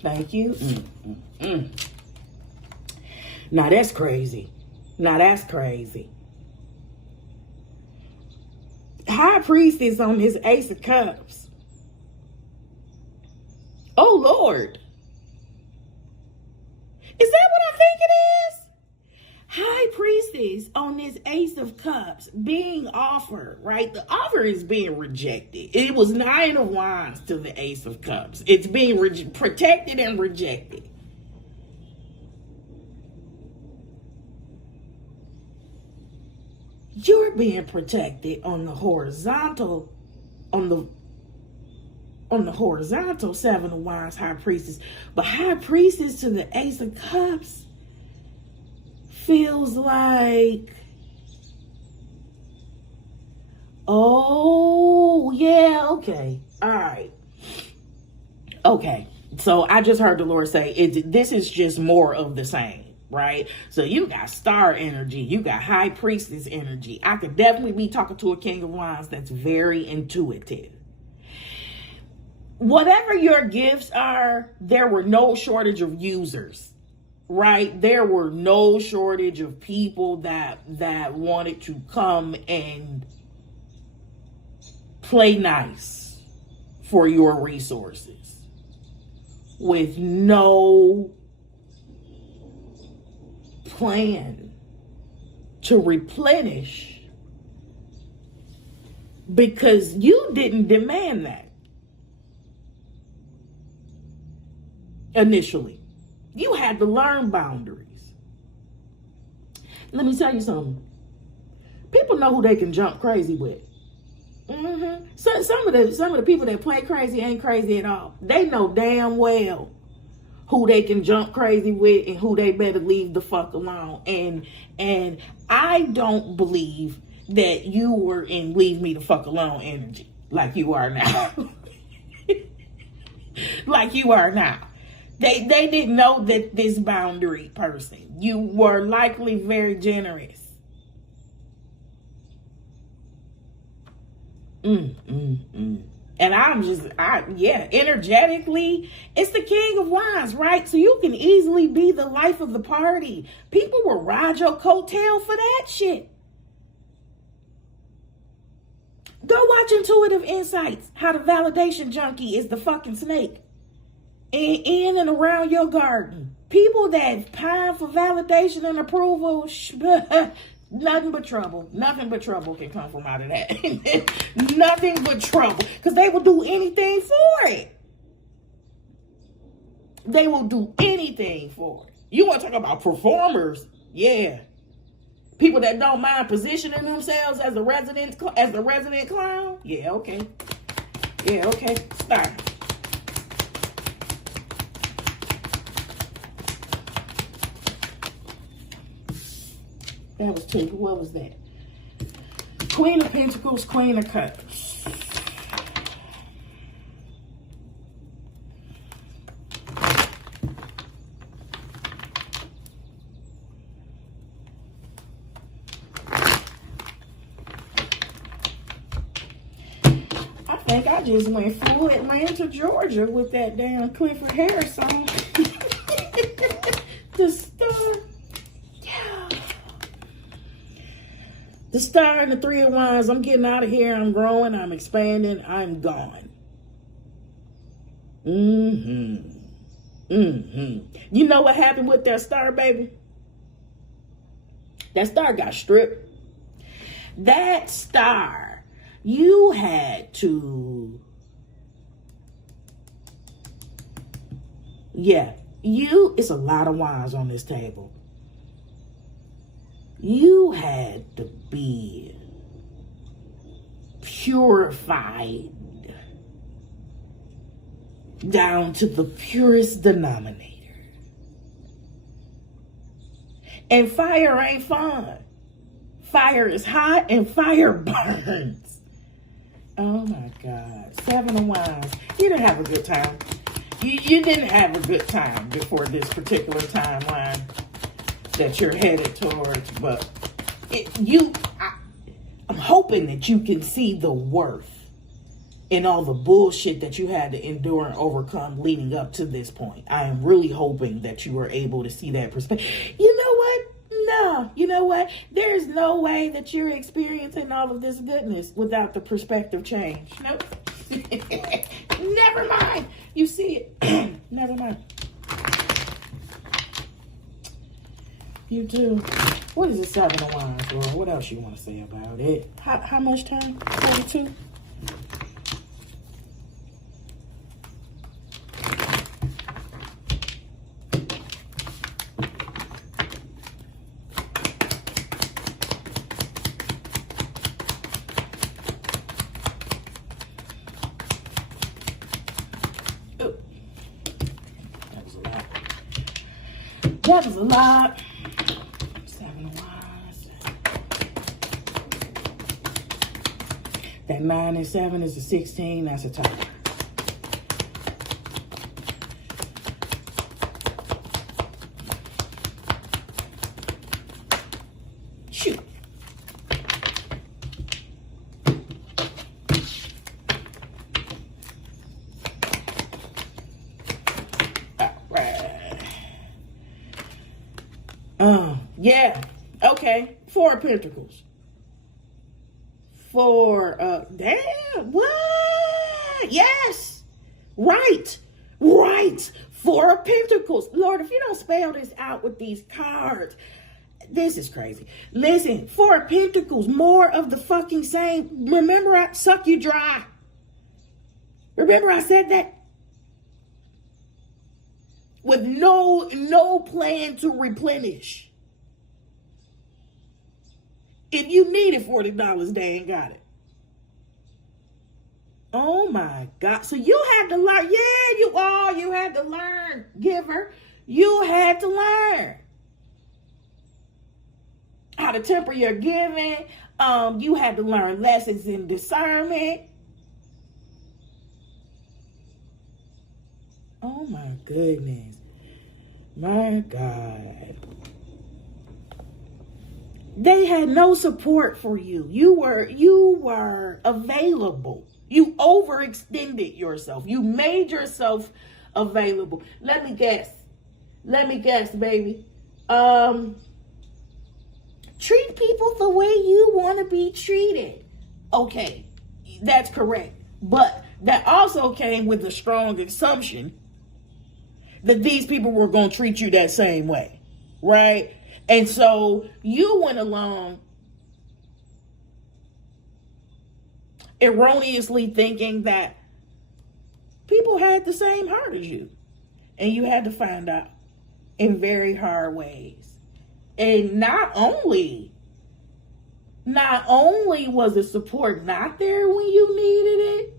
Thank you. Now that's crazy. Now that's crazy. High Priestess on his Ace of Cups. Oh, Lord. Is that what I think it is? High Priestess on this Ace of Cups being offered, right? The offer is being rejected. It was 9 of Wands to the Ace of Cups. It's being protected and rejected. You're being protected on the horizontal, on the horizontal 7 of Wands, High Priestess. But High Priestess to the Ace of Cups feels like, oh, yeah, okay. All right. Okay. So I just heard the Lord say, this is just more of the same, right? So you got star energy. You got High Priestess energy. I could definitely be talking to a King of Wands that's very intuitive. Whatever your gifts are, there were no shortage of users, right? There were no shortage of people that wanted to come and play nice for your resources with no plan to replenish, because you didn't demand that. Initially, you had to learn boundaries. Let me tell you something. People know who they can jump crazy with. So some of the people that play crazy ain't crazy at all. They know damn well who they can jump crazy with and who they better leave the fuck alone. And I don't believe that you were in leave me the fuck alone energy like you are now. Like you are now. They didn't know that this boundary person. You were likely very generous. And energetically, it's the King of Wands, right? So you can easily be the life of the party. People will ride your coattail for that shit. Go watch Intuitive Insights, how the validation junkie is the fucking snake. In and around your garden. People that pine for validation and approval, nothing but trouble. Nothing but trouble can come from out of that. Nothing but trouble. Because they will do anything for it. They will do anything for it. You want to talk about performers? Yeah. People that don't mind positioning themselves as the resident clown? Yeah, okay. Yeah, okay. Start. That was two. What was that? Queen of Pentacles, Queen of Cups. I think I just went full Atlanta, Georgia with that damn Clifford Harris song. The Star. Yeah. The Star and the Three of Wands. I'm getting out of here. I'm growing. I'm expanding. I'm gone. You know what happened with that Star, baby? That Star got stripped. That Star, you had to... Yeah. It's a lot of wands on this table. You had to be purified down to the purest denominator. And fire ain't fun. Fire is hot and fire burns. Oh my God. Seven of Wands. You didn't have a good time. You didn't have a good time before this particular timeline that you're headed towards, but I'm hoping that you can see the worth in all the bullshit that you had to endure and overcome leading up to this point. I am really hoping that you were able to see that perspective. You know what? No, you know what? There's no way that you're experiencing all of this goodness without the perspective change. Nope. Never mind. You see it. Never mind. You too. What is the Seven of Wands, bro? What else you want to say about it? How much time? 32? That was a lot. Seven of Wands. That 9 and 7 is a 16. That's a tie. Shoot. Yeah. Okay. 4 of Pentacles. Damn. What? Yes. Right. 4 of Pentacles. Lord, if you don't spell this out with these cards, this is crazy. Listen, 4 of Pentacles, more of the fucking same. Remember, I suck you dry. Remember I said that? With no plan to replenish. If you needed $40, they ain't got it. Oh my God. So you had to learn. Yeah, you had to learn, giver. You had to learn how to temper your giving. You had to learn lessons in discernment. Oh my goodness. My God. They had no support for you. You were available. You overextended yourself. You made yourself available. Let me guess, baby. Treat people the way you want to be treated. Okay, that's correct. But that also came with a strong assumption that these people were going to treat you that same way, right? And so you went along erroneously thinking that people had the same heart as you. And you had to find out in very hard ways. And not only was the support not there when you needed it,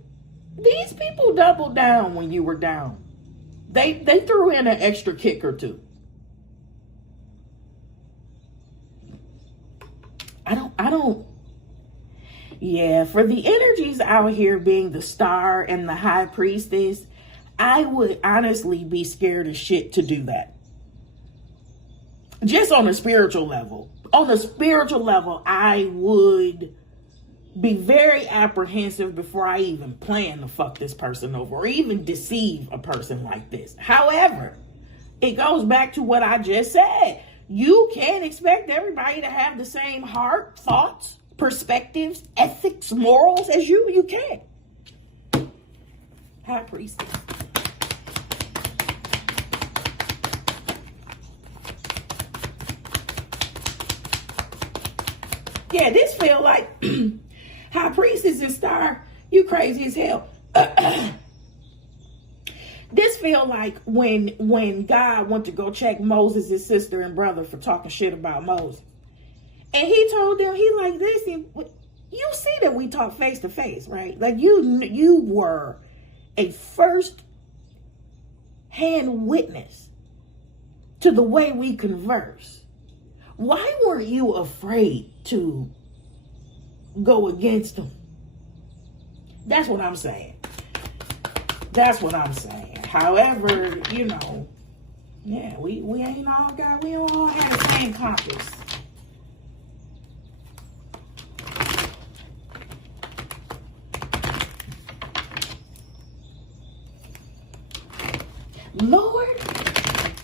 these people doubled down when you were down. They threw in an extra kick or two. Yeah, for the energies out here being the star and the high priestess, I would honestly be scared as shit to do that. Just on a spiritual level. On a spiritual level, I would be very apprehensive before I even plan to fuck this person over or even deceive a person like this. However, it goes back to what I just said. You can't expect everybody to have the same heart, thoughts, perspectives, ethics, morals as you. You can't. High priestess. Yeah, this feel like high priestess and star. You crazy as hell. This feel like when God went to go check Moses' sister and brother for talking shit about Moses. And he told them, he like, listen, you see that we talk face to face, right? Like you were a first hand witness to the way we converse. Why weren't you afraid to go against them? That's what I'm saying. That's what I'm saying. However, you know, yeah, we ain't all got, we don't all have the same compass. Lord.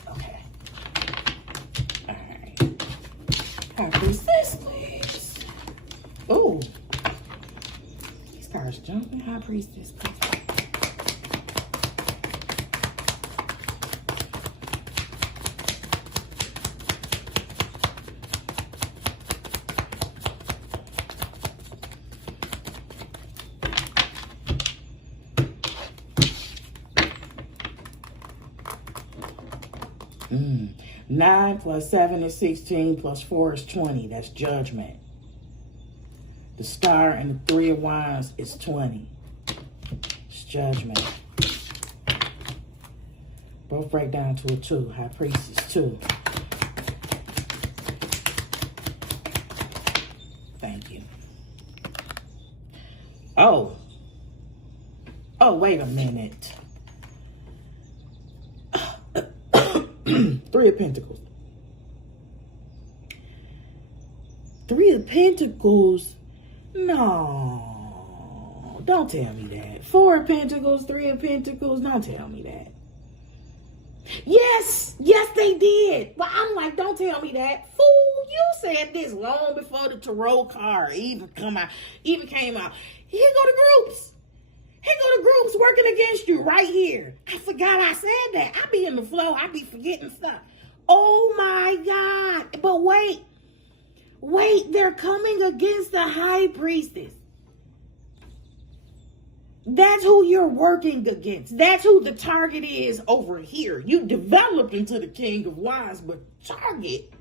Okay. All right. High priestess, please. Oh. These cards jumping. High priestess, please. Mm. 9 plus 7 is 16 plus 4 is 20. That's judgment. The star and the 3 of wands is 20. It's judgment. Both break down to a 2. High priestess 2. Thank you. Oh, wait a minute. 3 of Pentacles. 3 of Pentacles? No. Don't tell me that. 4 of Pentacles, 3 of Pentacles. Don't tell me that. Yes. Yes, they did. But I'm like, don't tell me that. Fool, you said this long before the tarot card even came out. Here go the groups. Here go the groups working against you right here. I forgot I said that. I be in the flow. I be forgetting stuff. Oh my God. But wait, they're coming against the high priestess. That's who you're working against. That's who the target is over here. You developed into the King of Wands, but target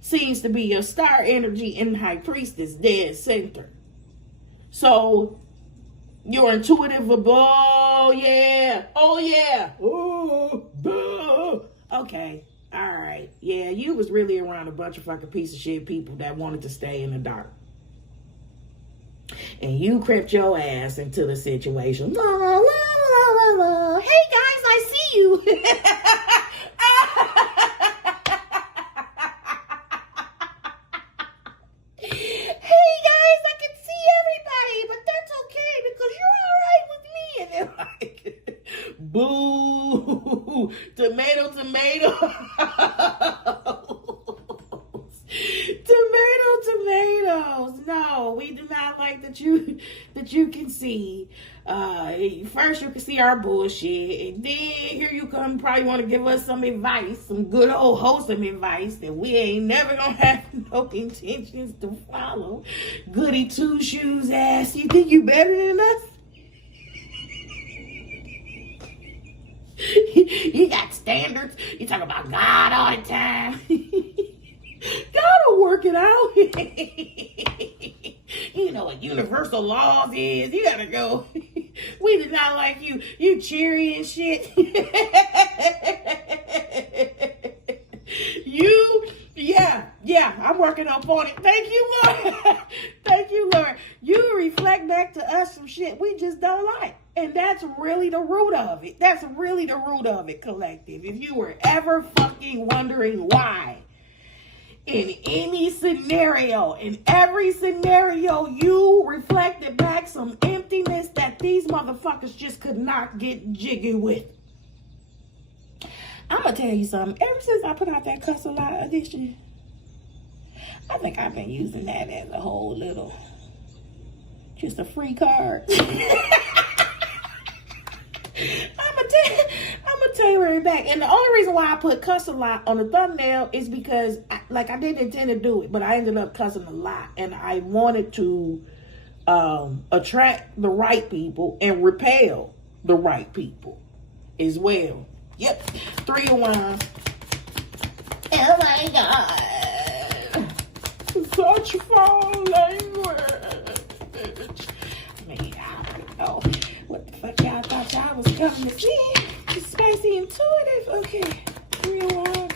seems to be your star energy in high priestess dead center. So you're intuitive. Oh yeah. Okay. All right. Yeah, you was really around a bunch of fucking piece of shit people that wanted to stay in the dark. And you crept your ass into the situation. La, la, la, la, la. Hey guys, I see you. Hey guys, I can see everybody, but that's okay because you're all right with me. And they're like, boo, tomato. Tomatoes. No, we do not like that you can see. First you can see our bullshit, and then here you come, probably want to give us some advice, some good old wholesome advice that we ain't never gonna have no intentions to follow. Goody two shoes ass. You think you better than us? You got standards. You talk about God all the time. God will work it out. You know what universal laws is. You gotta go. We did not like you. You cheery and shit. I'm working up on it. Thank you, Lord. Thank you, Lord. You reflect back to us some shit we just don't like. And that's really the root of it. That's really the root of it, collective. If you were ever fucking wondering why, in any scenario, in every scenario, you reflected back some emptiness that these motherfuckers just could not get jiggy with. I'm going to tell you something. Ever since I put out that cuss a lot edition, I think I've been using that as a whole little, just a free card. I'm gonna tailor it back. And the only reason why I put cuss a lot on the thumbnail is because I didn't intend to do it, but I ended up cussing a lot. And I wanted to attract the right people and repel the right people as well. Yep. 3 of Wands. Oh my God. Such foul language. I mean, I don't know what the fuck y'all thought y'all was coming to see. It's Spicy Intuitive. Okay. 3 of Wands.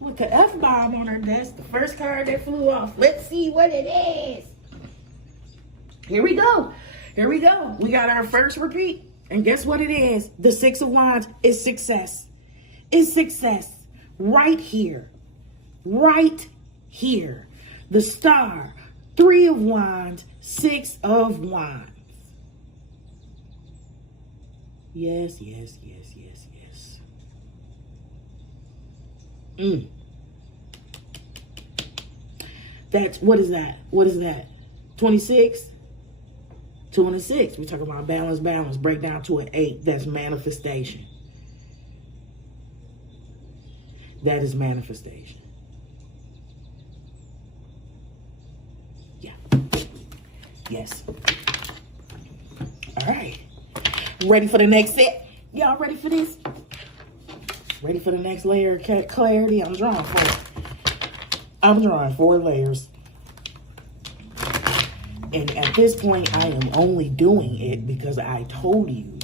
With the F-bomb on her desk. The first card that flew off. Let's see what it is. Here we go. Here we go. We got our first repeat. And guess what it is? The 6 of Wands is success. It's success. Right here. Right here. The Star. 3 of Wands. 6 of Wands. Yes, yes, yes, yes, yes. That's, what is that? What is that? 26? 2 and a 6. We're talking about balance, balance. Break down to an 8. That's manifestation. That is manifestation. Yeah. Yes. All right. Ready for the next set? Y'all ready for this? Ready for the next layer of clarity? I'm drawing 4. I'm drawing 4 layers. And at this point, I am only doing it because I told you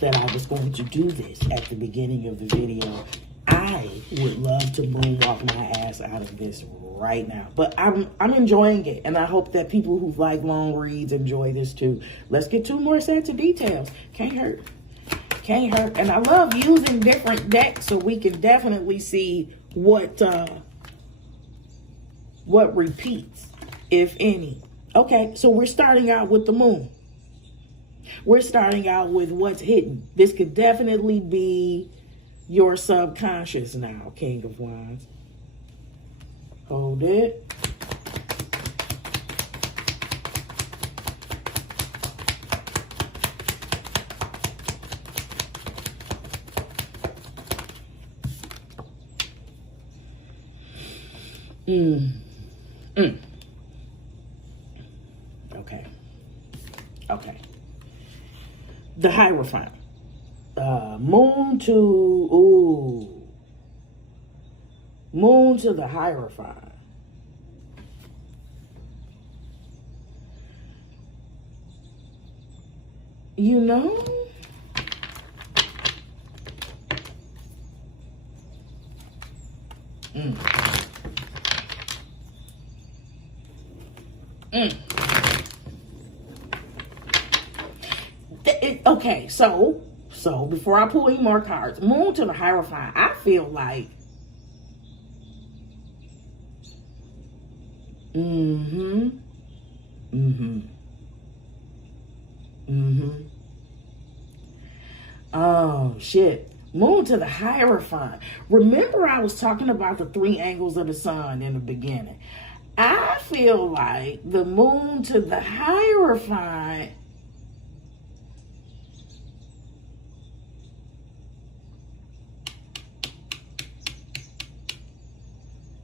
that I was going to do this at the beginning of the video. I would love to moonwalk my ass out of this right now. But I'm enjoying it. And I hope that people who like long reads enjoy this too. Let's get 2 more sets of details. Can't hurt. Can't hurt. And I love using different decks so we can definitely see what repeats, if any. Okay, so we're starting out with the moon. We're starting out with what's hidden. This could definitely be your subconscious now, King of Wands. Hold it. Okay. The Hierophant. Moon to the Hierophant. You know? Okay, so before I pull any more cards, Moon to the Hierophant, I feel like oh shit. Moon to the Hierophant. Remember I was talking about the 3 angles of the sun in the beginning. I feel like the Moon to the Hierophant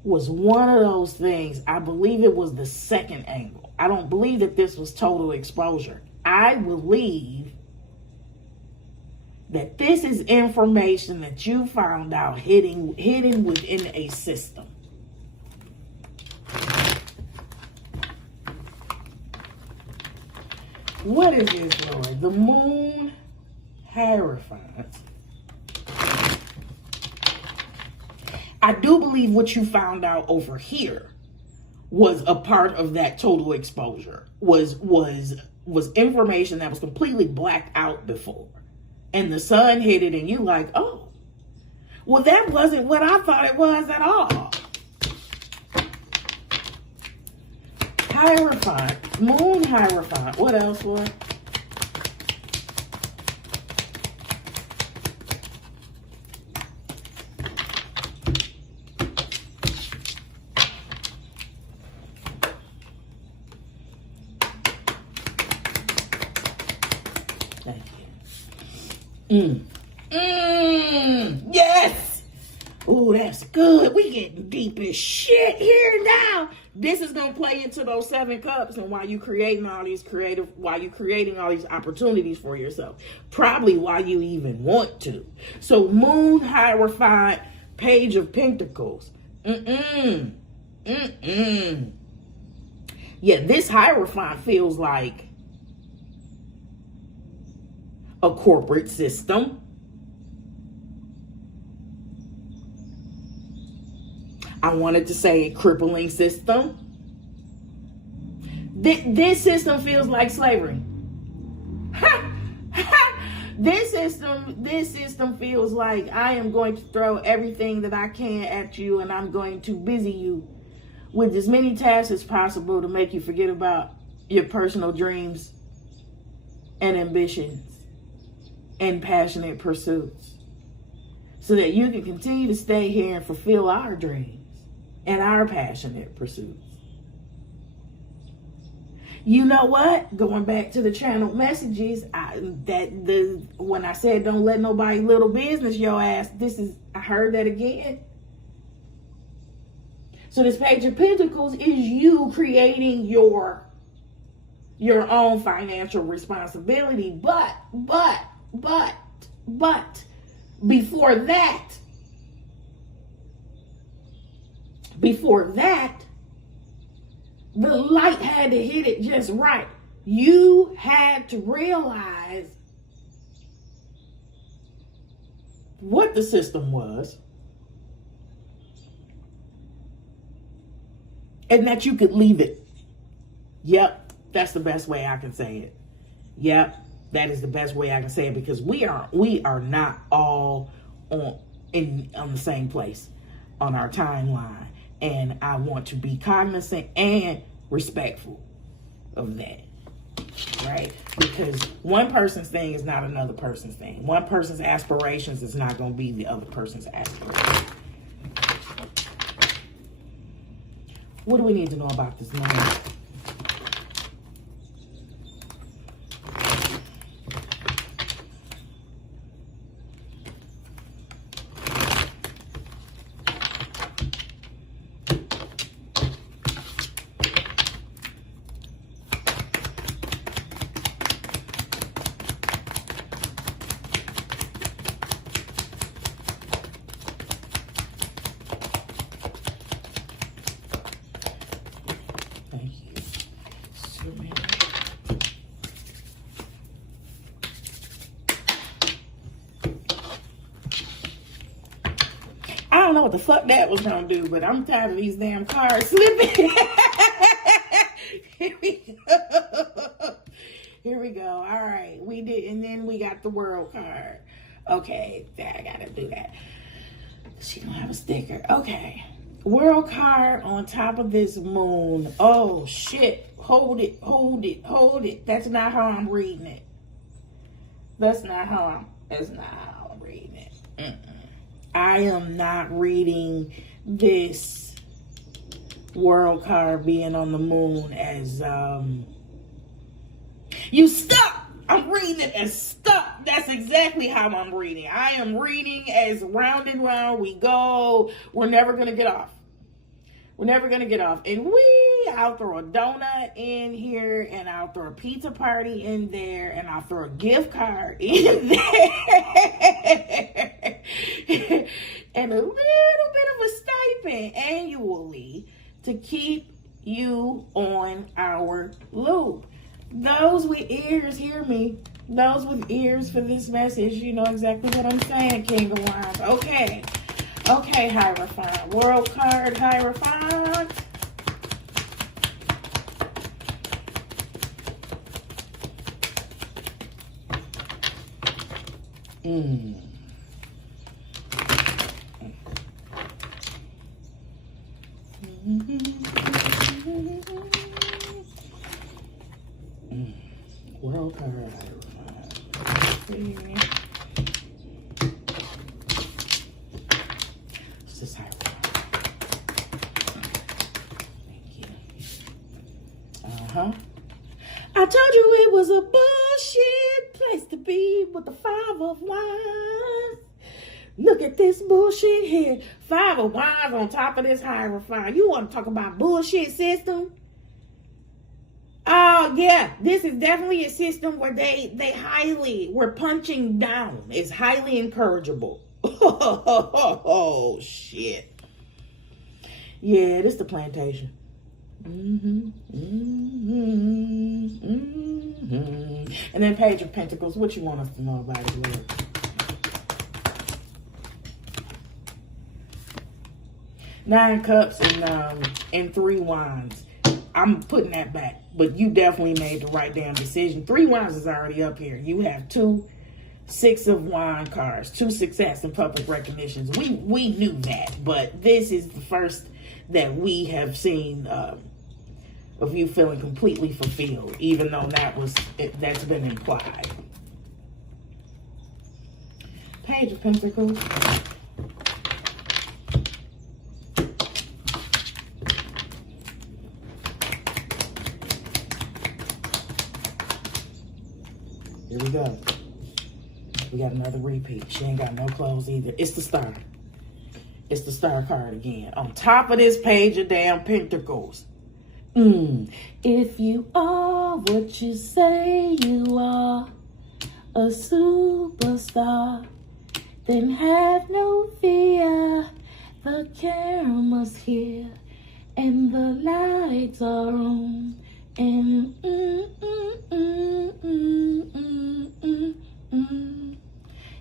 was one of those things. I believe it was the 2nd angle. I don't believe that this was total exposure. I believe that this is information that you found out hidden within a system. What is this, Lord? The moon Hierophant. I do believe what you found out over here was a part of that total exposure. Was information that was completely blacked out before. And the sun hit it and you like, oh, well, that wasn't what I thought it was at all. Hierophant, moon Hierophant. What else, Lord? Thank you. Yes. Oh, that's good. We getting deep as shit here now. This is gonna play into those 7 cups, and while you creating all these opportunities for yourself, probably why you even want to. So, moon Hierophant, Page of Pentacles. Yeah, this Hierophant feels like a corporate system. I wanted to say a crippling system. This system feels like slavery. This system feels like I am going to throw everything that I can at you, and I'm going to busy you with as many tasks as possible to make you forget about your personal dreams and ambitions and passionate pursuits, so that you can continue to stay here and fulfill our dreams and our passionate pursuits. You know what? Going back to the channel messages, when I said don't let nobody little business your ass, I heard that again. So this Page of Pentacles is you creating your own financial responsibility, but before that, the light had to hit it just right. You had to realize what the system was, and that you could leave it. Yep, that's the best way I can say it. Yep, that is the best way I can say it, because we are not all on the same place on our timeline. And I want to be cognizant and respectful of that, right? Because one person's thing is not another person's thing. One person's aspirations is not going to be the other person's aspirations. What do we need to know about this moment? I don't know what the fuck that was gonna do, but I'm tired of these damn cards slipping. Here we go. Here we go. All right, we did, and then we got the World card. Okay, I gotta do that. She don't have a sticker. Okay, World card on top of this moon. Oh shit! Hold it! Hold it! Hold it! That's not how I'm reading it. That's not how I'm reading it. I am not reading this World card being on the moon as you stuck. I'm reading it as stuck. That's exactly how I'm reading. I am reading as round and round we go. We're never gonna get off. We're never gonna get off. And I'll throw a donut in here, and I'll throw a pizza party in there, and I'll throw a gift card in there, and a little bit of a stipend annually to keep you on our loop. Those with ears, hear me. Those with ears for this message, you know exactly what I'm saying, King of Wands. Okay. Okay, Hierophant. World card, Hierophant. World card, Hierophant. It's just Hierophant. Thank you. I told you it was a bullshit place to be with the 5 of Wands. Look at this bullshit here. 5 of Wands on top of this Hierophant. You want to talk about bullshit system? Oh, yeah. This is definitely a system where we're punching down. It's highly encourageable. Oh, shit. Yeah, this is the plantation. And then Page of Pentacles. What you want us to know about it, Lord? Nine Cups and 3 Wands. I'm putting that back, but you definitely made the right damn decision. 3 Wands is already up here. You have 2 6 of Wands cards, 2 success and public recognitions. We knew that, but this is the first that we have seen of you feeling completely fulfilled, even though that's been implied. Page of Pentacles. Here we go. We got another repeat. She ain't got no clothes either. It's the Star. It's the Star card again. On top of this page of damn Pentacles. If you are what you say you are, a superstar, then have no fear. The camera's here and the lights are on. And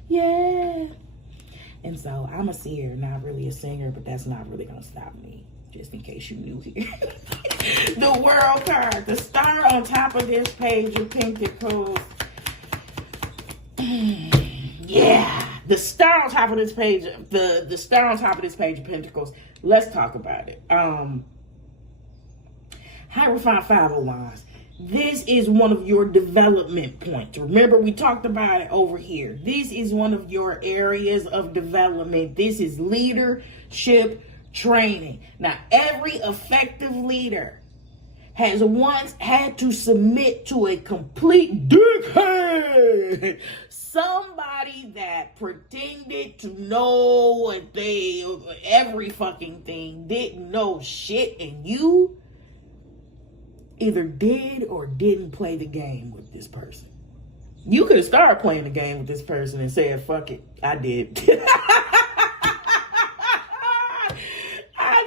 yeah. And so I'm a seer, not really a singer, but that's not really gonna stop me, just in case you knew here. The World card, the Star on top of this page of Pentacles. Yeah, the Star on top of this page, the Star on top of this page of Pentacles. Let's talk about it. Hierophant 5 of Wands. This is one of your development points. Remember, we talked about it over here. This is one of your areas of development. This is leadership training. Now, every effective leader has once had to submit to a complete dickhead. Somebody that pretended to know every fucking thing, didn't know shit, and you either did or didn't play the game with this person. You could have started playing the game with this person and said, fuck it, I did. I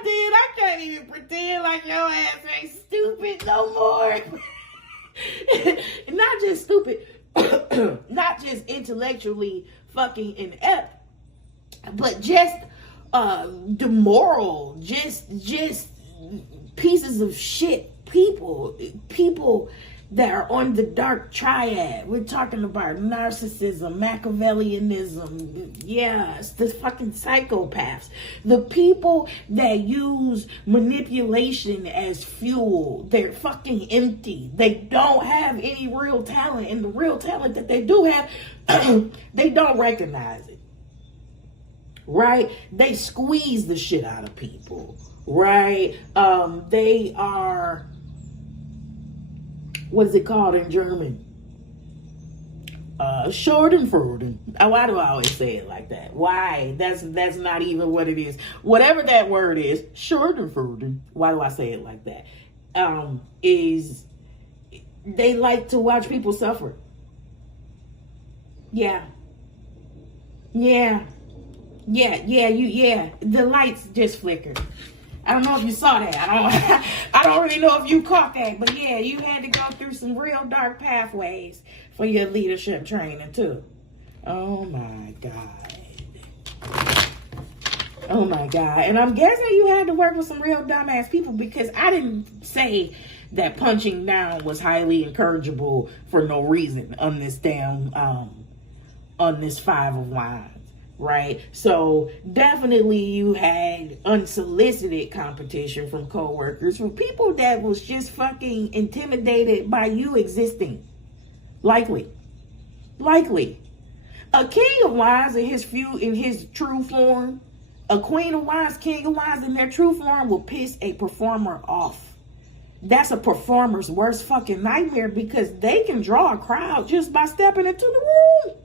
did. I can't even pretend like your ass ain't stupid no more. Not just stupid, not just intellectually fucking inept, but just demoralized, just pieces of shit. People that are on the dark triad. We're talking about narcissism, Machiavellianism. Yeah, it's the fucking psychopaths. The people that use manipulation as fuel. They're fucking empty. They don't have any real talent. And the real talent that they do have, they don't recognize it. Right? They squeeze the shit out of people. Right? They are... What is it called in German? Schadenfreude. Why do I always say it like that? Why? That's not even what it is. Whatever that word is, Schadenfreude. Why do I say it like that? is they like to watch people suffer. Yeah. The lights just flickered. I don't know if you saw that. I don't really know if you caught that, but yeah, you had to go through some real dark pathways for your leadership training too. Oh my God. Oh my God. And I'm guessing you had to work with some real dumbass people, because I didn't say that punching down was highly encourageable for no reason on this damn, on this Five of Wands. Right? So definitely you had unsolicited competition from coworkers, from people that was just fucking intimidated by you existing. Likely. A king of wands in his true form, a queen of wands, king of wands in their true form will piss a performer off. That's a performer's worst fucking nightmare, because they can draw a crowd just by stepping into the room.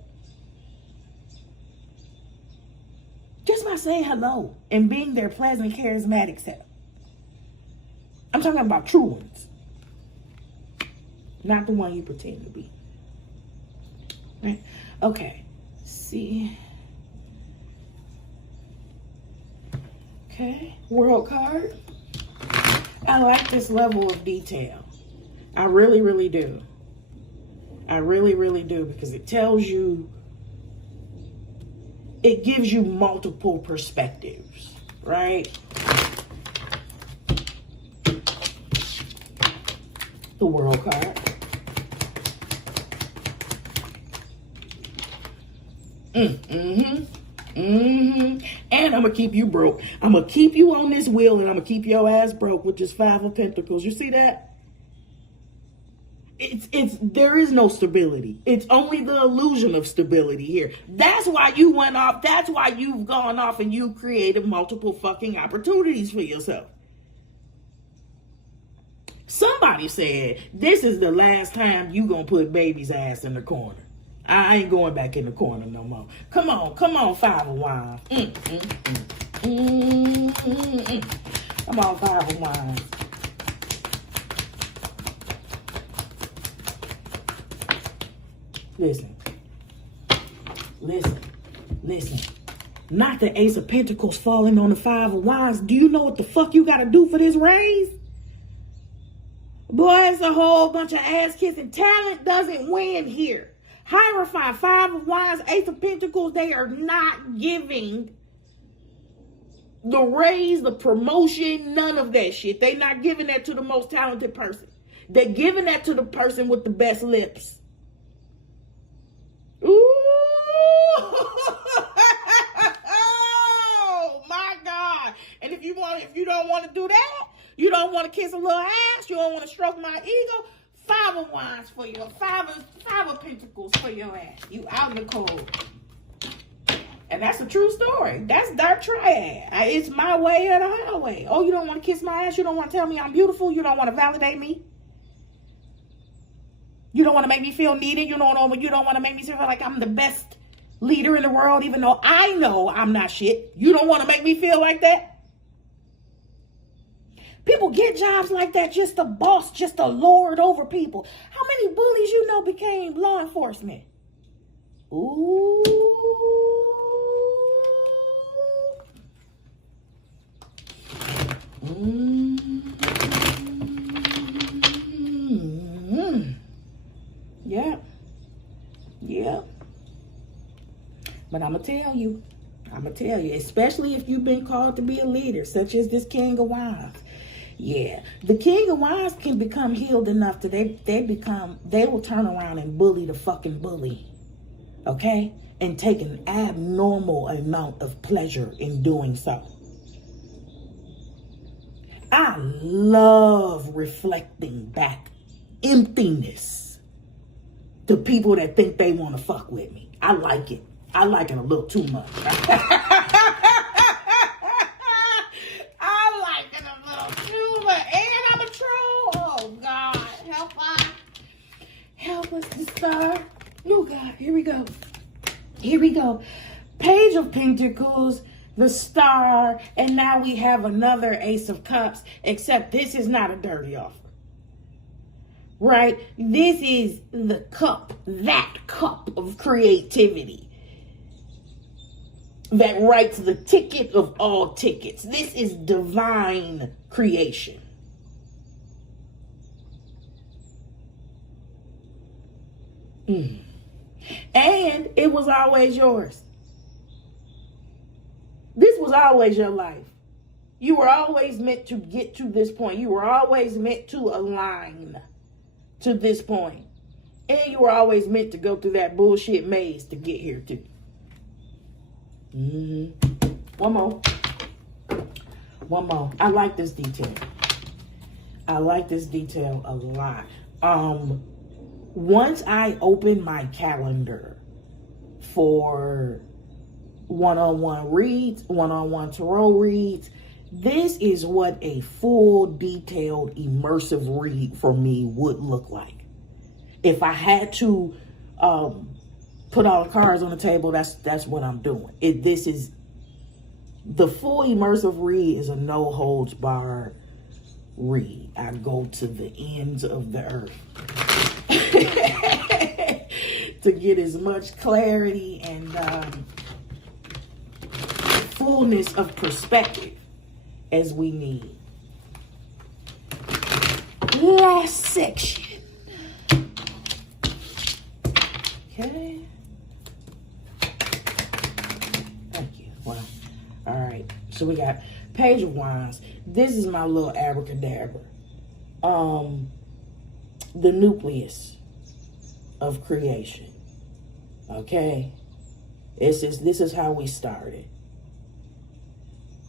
Just by saying hello and being their pleasant, charismatic self. I'm talking about true ones. Not the one you pretend to be. Right? Okay. See. Okay. World card. I like this level of detail. I really, really do. I really, really do, because it tells you, it gives you multiple perspectives, right? The world card. And I'm going to keep you broke. I'm going to keep you on this wheel, and I'm going to keep your ass broke with this Five of Pentacles. You see that? There is no stability. It's only the illusion of stability here. That's why you went off. That's why you've gone off and you created multiple fucking opportunities for yourself. Somebody said, this is the last time you gonna put baby's ass in the corner. I ain't going back in the corner no more. Come on, Five of Wands. Come on, Five of Wands. Listen. Not the Ace of Pentacles falling on the Five of Wands. Do you know what the fuck you gotta do for this raise? Boy, it's a whole bunch of ass kissing. Talent doesn't win here. Hierophant, Five of Wands, Ace of Pentacles, they are not giving the raise, the promotion, none of that shit. They not giving that to the most talented person. They're giving that to the person with the best lips. Ooh! Oh my God! And if you don't want to do that, you don't want to kiss a little ass, you don't want to stroke my ego, Five of Wands for your Five of Pentacles for your ass. You out in the cold. And that's a true story. That's Dark Triad. It's my way or the highway. Oh, you don't want to kiss my ass? You don't want to tell me I'm beautiful? You don't want to validate me? You don't want to make me feel needed. You don't want to make me feel like I'm the best leader in the world, even though I know I'm not shit. You don't want to make me feel like that. People get jobs like that just to boss, just to lord over people. How many bullies you know became law enforcement? Ooh. Yeah. But I'm going to tell you, especially if you've been called to be a leader, such as this King of Wands. Yeah, the King of Wands can become healed enough that they will turn around and bully the fucking bully. Okay? And take an abnormal amount of pleasure in doing so. I love reflecting back emptiness to people that think they want to fuck with me. I like it. I like it a little too much. I like it a little too much. And I'm a troll. Oh, God. Help us to start. Oh, God. Here we go. Page of Pentacles. the Star, and now we have another Ace of Cups, except this is not a dirty offer. Right? This is the cup, that cup of creativity that writes the ticket of all tickets. This is divine creation. And it was always yours. This was always your life. You were always meant to get to this point. You were always meant to align to this point. And you were always meant to go through that bullshit maze to get here too. One more. I like this detail. I like this detail a lot. Once I open my calendar for one-on-one reads, one-on-one tarot reads, this is what a full, detailed, immersive read for me would look like. If I had to put all the cards on the table, that's what I'm doing. This is the full immersive read is a no holds barred read. I go to the ends of the earth to get as much clarity and fullness of perspective as we need. Last section. Okay. Thank you. Well, all right. So we got Page of Wands. This is my little abracadabra. The nucleus of creation. Okay. This is how we started.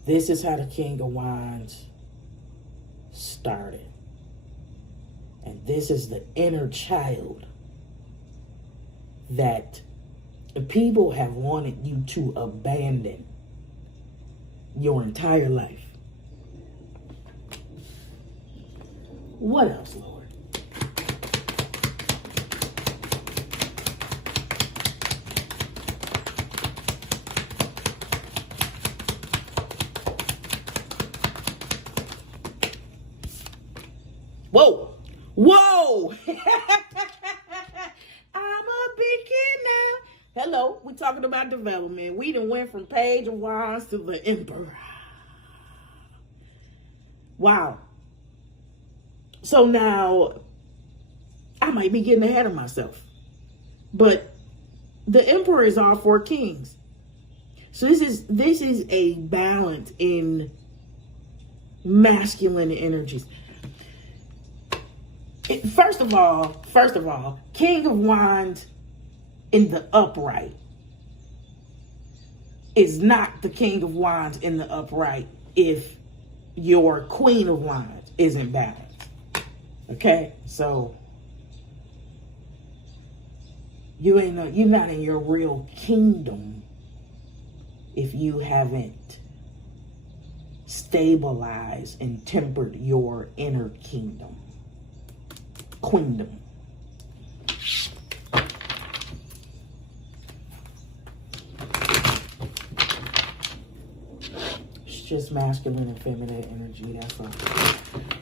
This is how the King of Wands started. And this is the inner child that people have wanted you to abandon your entire life. What else, Lord? Whoa! Whoa! I'm a big kid now. Hello, we talking about development. We done went from Page of Wands to the Emperor. Wow. So now, I might be getting ahead of myself. But the Emperor is all four kings. So this is a balance in masculine energies. First of all, King of Wands in the upright is not the King of Wands in the upright if your Queen of Wands isn't balanced. Okay, so you're not in your real kingdom if you haven't stabilized and tempered your inner kingdom. Queendom. It's just masculine and feminine energy, that's all.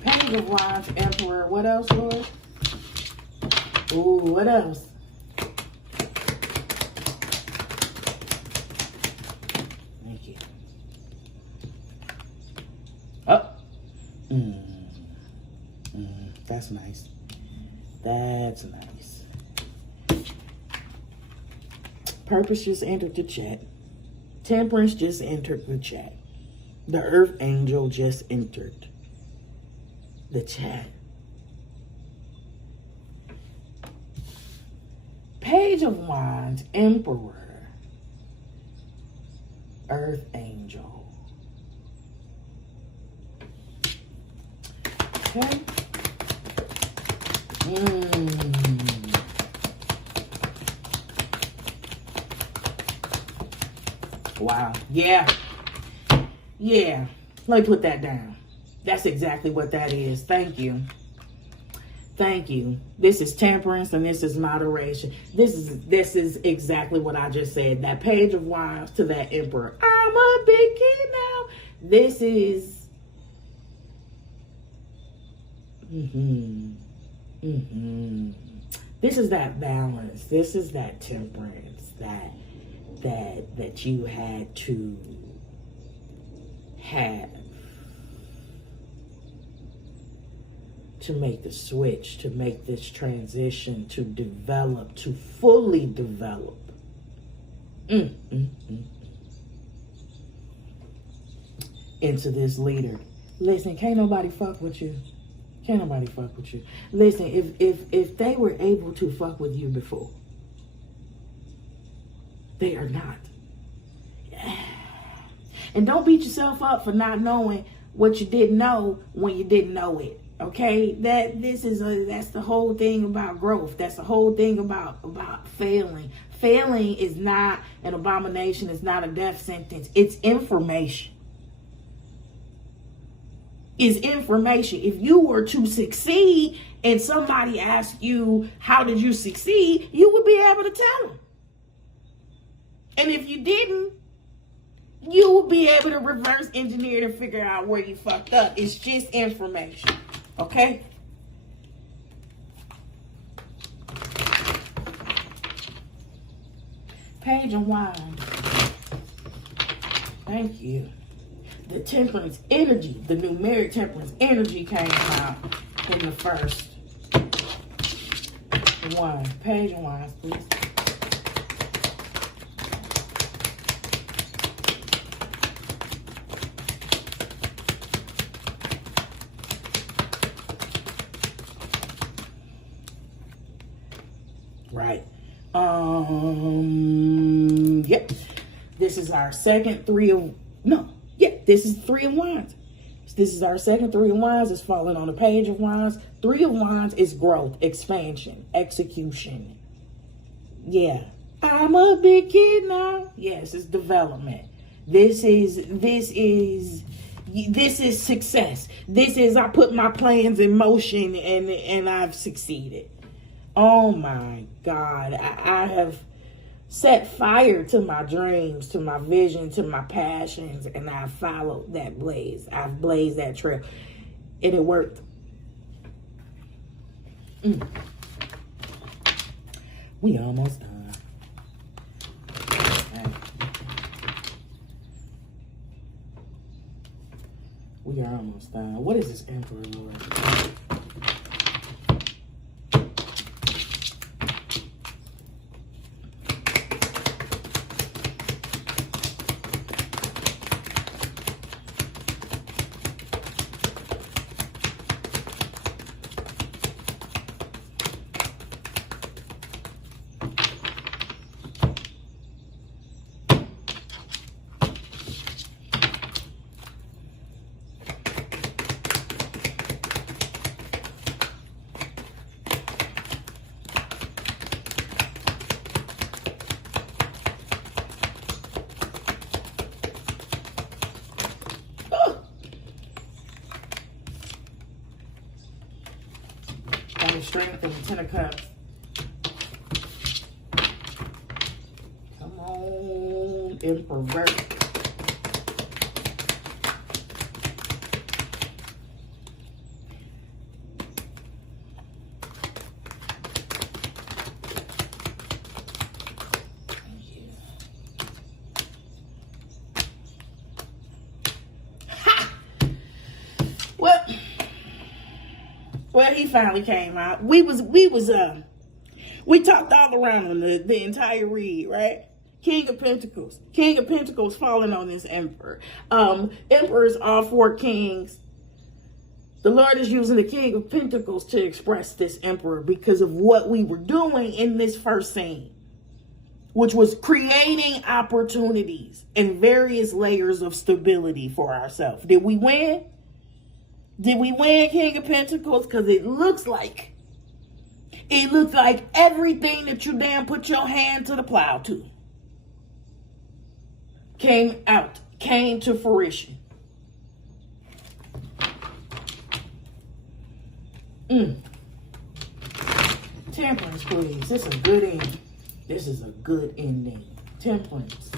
Page of Wands, Emperor. What else, Lord? Ooh, what else? Thank you. Oh. That's nice. That's nice. Purpose just entered the chat. Temperance just entered the chat. The Earth Angel just entered the chat. Page of Wands, Emperor, Earth Angel. Okay. Wow. Yeah. Let me put that down. That's exactly what that is. Thank you. Thank you. This is temperance and this is moderation. This is exactly what I just said. That Page of Wands to that Emperor. I'm a big kid now. This is this is that balance. This is that temperance that you had to have to make the switch, to make this transition, to develop, to fully develop. Into this leader. Listen, can't nobody fuck with you. Can't nobody fuck with you. Listen, if they were able to fuck with you before, they are not. And don't beat yourself up for not knowing what you didn't know when you didn't know it. Okay? That's the whole thing about growth. That's the whole thing about failing. Failing is not an abomination. It's not a death sentence. It's information. Is information. If you were to succeed and somebody asked you, how did you succeed? You would be able to tell them. And if you didn't, you would be able to reverse engineer to figure out where you fucked up. It's just information. Okay? Page of Wands. Thank you. The temperance energy, the numeric temperance energy came out in the first one. Page of Wands, please. Right. Yep. This is our second this is 3 of Wands. This is our second 3 of Wands. It's falling on the Page of Wands. 3 of Wands is growth, expansion, execution. Yeah. I'm a big kid now. Yes, it's development. This is success. This is I put my plans in motion and I've succeeded. Oh my God. I have set fire to my dreams, to my vision, to my passions, and I followed that blaze. I've blazed that trail, and it worked. We almost done. Okay. We are almost done. What is this Emperor, Lord? Strength and the 10 of Cups. Come on, Emperor. Well, he finally came out. We talked all around on the entire read, right? King of Pentacles. King of Pentacles falling on this Emperor. Emperors are 4 kings. The Lord is using the King of Pentacles to express this Emperor because of what we were doing in this first scene, which was creating opportunities and various layers of stability for ourselves. Did we win? Did we win, King of Pentacles? Because it looks like everything that you damn put your hand to the plow to came to fruition. Temperance, please. This is a good end. This is a good ending. Temperance.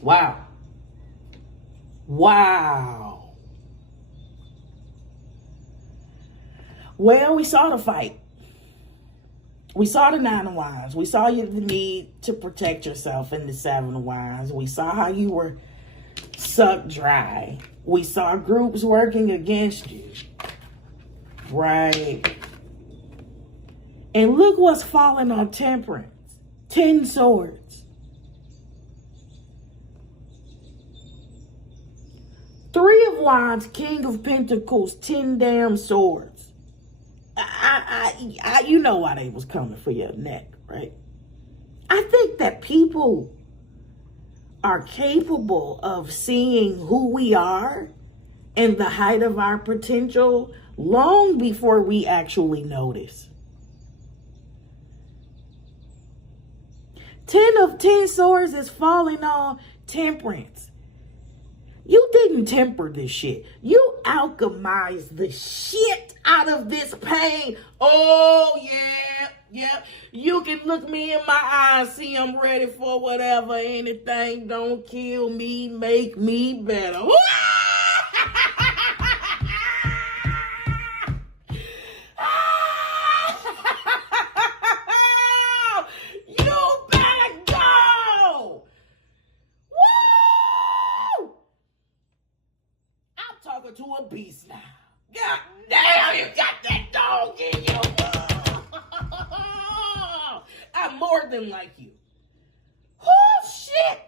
Wow. Wow. Well, we saw the fight. We saw the 9 of Wands. We saw the need to protect yourself in the 7 of Wands. We saw how you were sucked dry. We saw groups working against you. Right. And look what's falling on Temperance. 10 swords. Three of Wands, King of Pentacles, 10 damn swords. You know why they was coming for your neck, right? I think that people are capable of seeing who we are and the height of our potential long before we actually notice. 10 swords is falling on Temperance. You didn't temper this shit. You alchemized the shit out of this pain. Oh, yeah. You can look me in my eyes, see I'm ready for whatever. Anything don't kill me, make me better. You better go. Talking to a beast now. God damn, you got that dog in you. I'm more than like you. Oh, shit.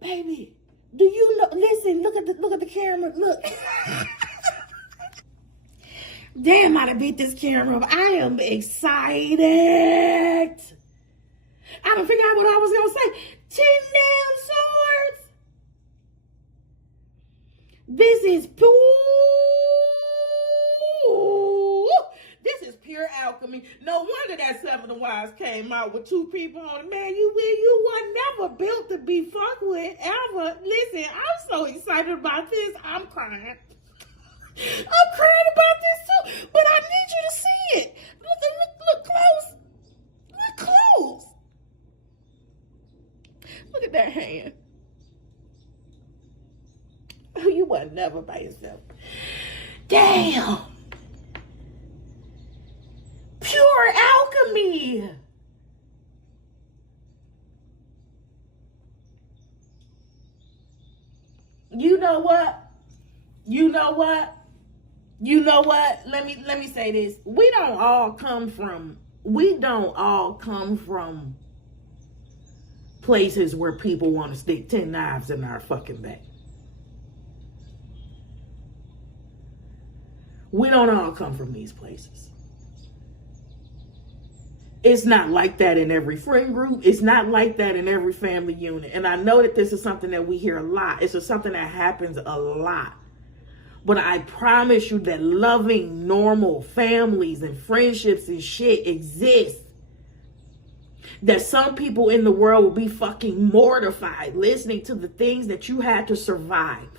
Baby, do you know? Listen, look at the camera. Look. Damn, I done beat this camera up. I am excited. I done figured out what I was going to say. 10 damn swords. This is Pooh. This is pure alchemy. No wonder that 7 of Wands came out with 2 people on it. Man, you were never built to be fucked with, ever. Listen, I'm so excited about this. I'm crying. I'm crying about this too. But I need you to see it. Look close. Look close. Look at that hand. Oh, you were never by yourself. Damn. Pure alchemy. You know what? Let me say this. We don't all come from places where people want to stick 10 knives in our fucking back. We don't all come from these places. It's not like that in every friend group. It's not like that in every family unit. And I know that this is something that we hear a lot. It's just something that happens a lot. But I promise you that loving, normal families and friendships and shit exist. That some people in the world will be fucking mortified listening to the things that you had to survive.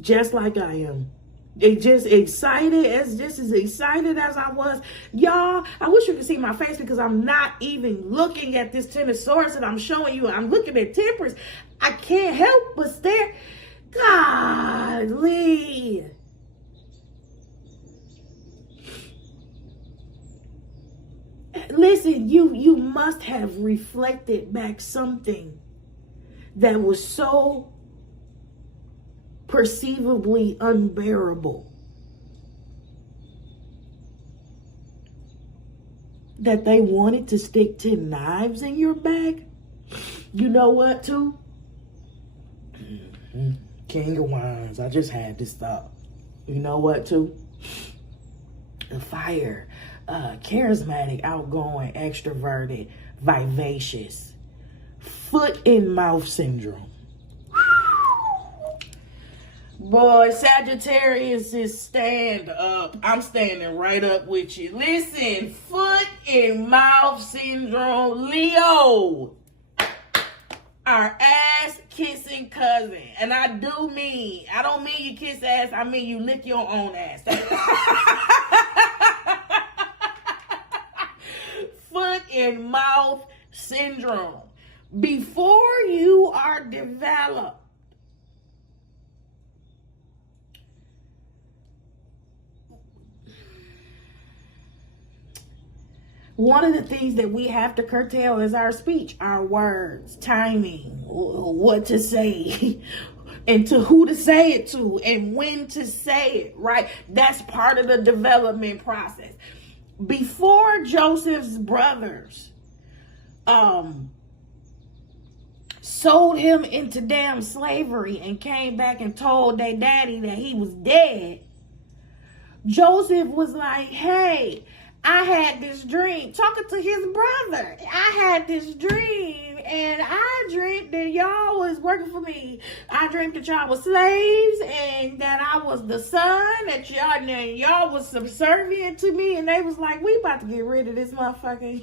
Just like I am. Just as excited as I was. Y'all, I wish you could see my face because I'm not even looking at this 10 of swords that I'm showing you. I'm looking at Temperance. I can't help but stare. Golly. Listen, you must have reflected back something that was so perceivably unbearable that they wanted to stick 10 knives in your back. You know what, too? King of Wands. I just had this thought. You know what, too? The fire. Charismatic, outgoing, extroverted, vivacious. foot and mouth syndrome. Boy, Sagittarius is stand up. I'm standing right up with you. Listen, foot and mouth syndrome, Leo, our ass kissing cousin. And I don't mean you kiss ass, I mean you lick your own ass. Foot and mouth syndrome. Before you are developed, one of the things that we have to curtail is our speech, our words, timing, what to say, and to who to say it to, and when to say it, right? That's part of the development process. Before Joseph's brothers sold him into damn slavery and came back and told their daddy that he was dead, Joseph was like, hey, I had this dream, talking to his brother. I had this dream, and I dreamed that y'all was working for me. I dreamed that y'all was slaves, and that I was the son, that y'all was subservient to me. And they was like, we about to get rid of this motherfucker.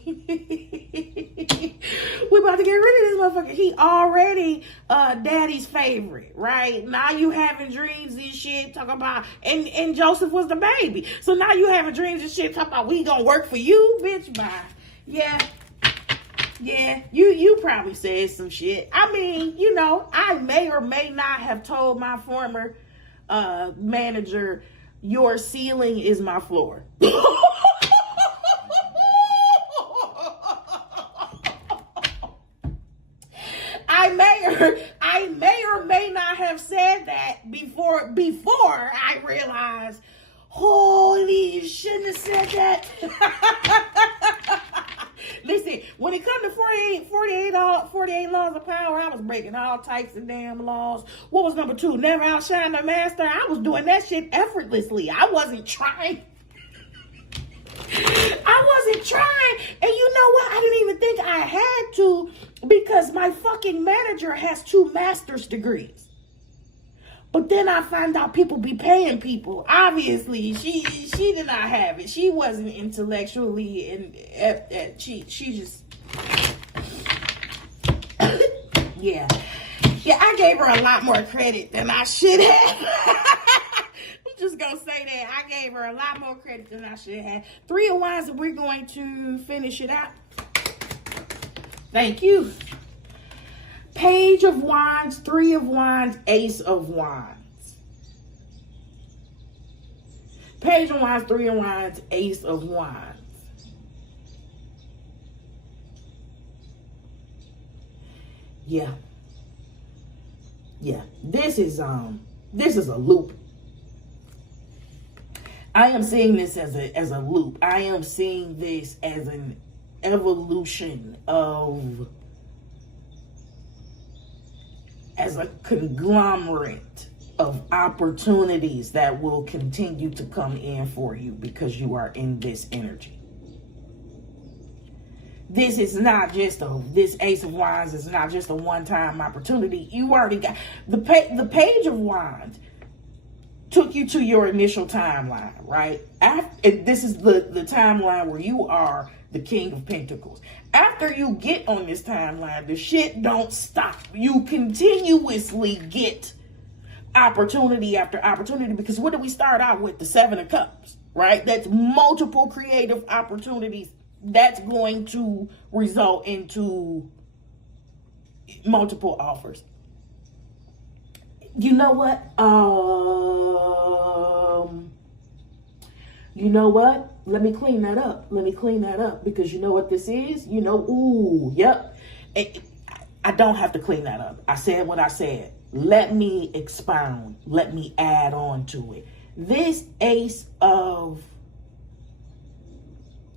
We about to get rid of this motherfucker. He already daddy's favorite, right? Now you having dreams and shit, talking about, and Joseph was the baby. So now you having dreams and shit, talking about we gonna work for you, bitch. Bye. Yeah, you probably said some shit. I mean, you know, I may or may not have told my former manager, your ceiling is my floor. I may or may not have said that before I realized, holy, you shouldn't have said that. Listen, when it comes to 48 laws of power, I was breaking all types of damn laws. What was number 2? Never outshine the master. I was doing that shit effortlessly. I wasn't trying. And you know what? I didn't even think I had to, because my fucking manager has 2 master's degrees. But then I find out people be paying people. Obviously, she did not have it. She wasn't intellectually, and she just yeah. I gave her a lot more credit than I should have. I'm just gonna say that I gave her a lot more credit than I should have. 3 of Wands, and we're going to finish it out. Thank you. Page of Wands, 3 of Wands, Ace of Wands. Page of Wands, 3 of Wands, Ace of Wands. Yeah. This is a loop. I am seeing this as a loop. I am seeing this as an evolution as a conglomerate of opportunities that will continue to come in for you because you are in this energy. This is not just this Ace of Wands is not just a one-time opportunity. You already got the Page of Wands took you to your initial timeline, right? This is the timeline where you are the King of Pentacles. After you get on this timeline, the shit don't stop. You continuously get opportunity after opportunity, because what do we start out with? The 7 of Cups, right? That's multiple creative opportunities. That's going to result into multiple offers. You know what? Let me clean that up. Because you know what this is? Yep. I don't have to clean that up. I said what I said. Let me expound. Let me add on to it. This Ace of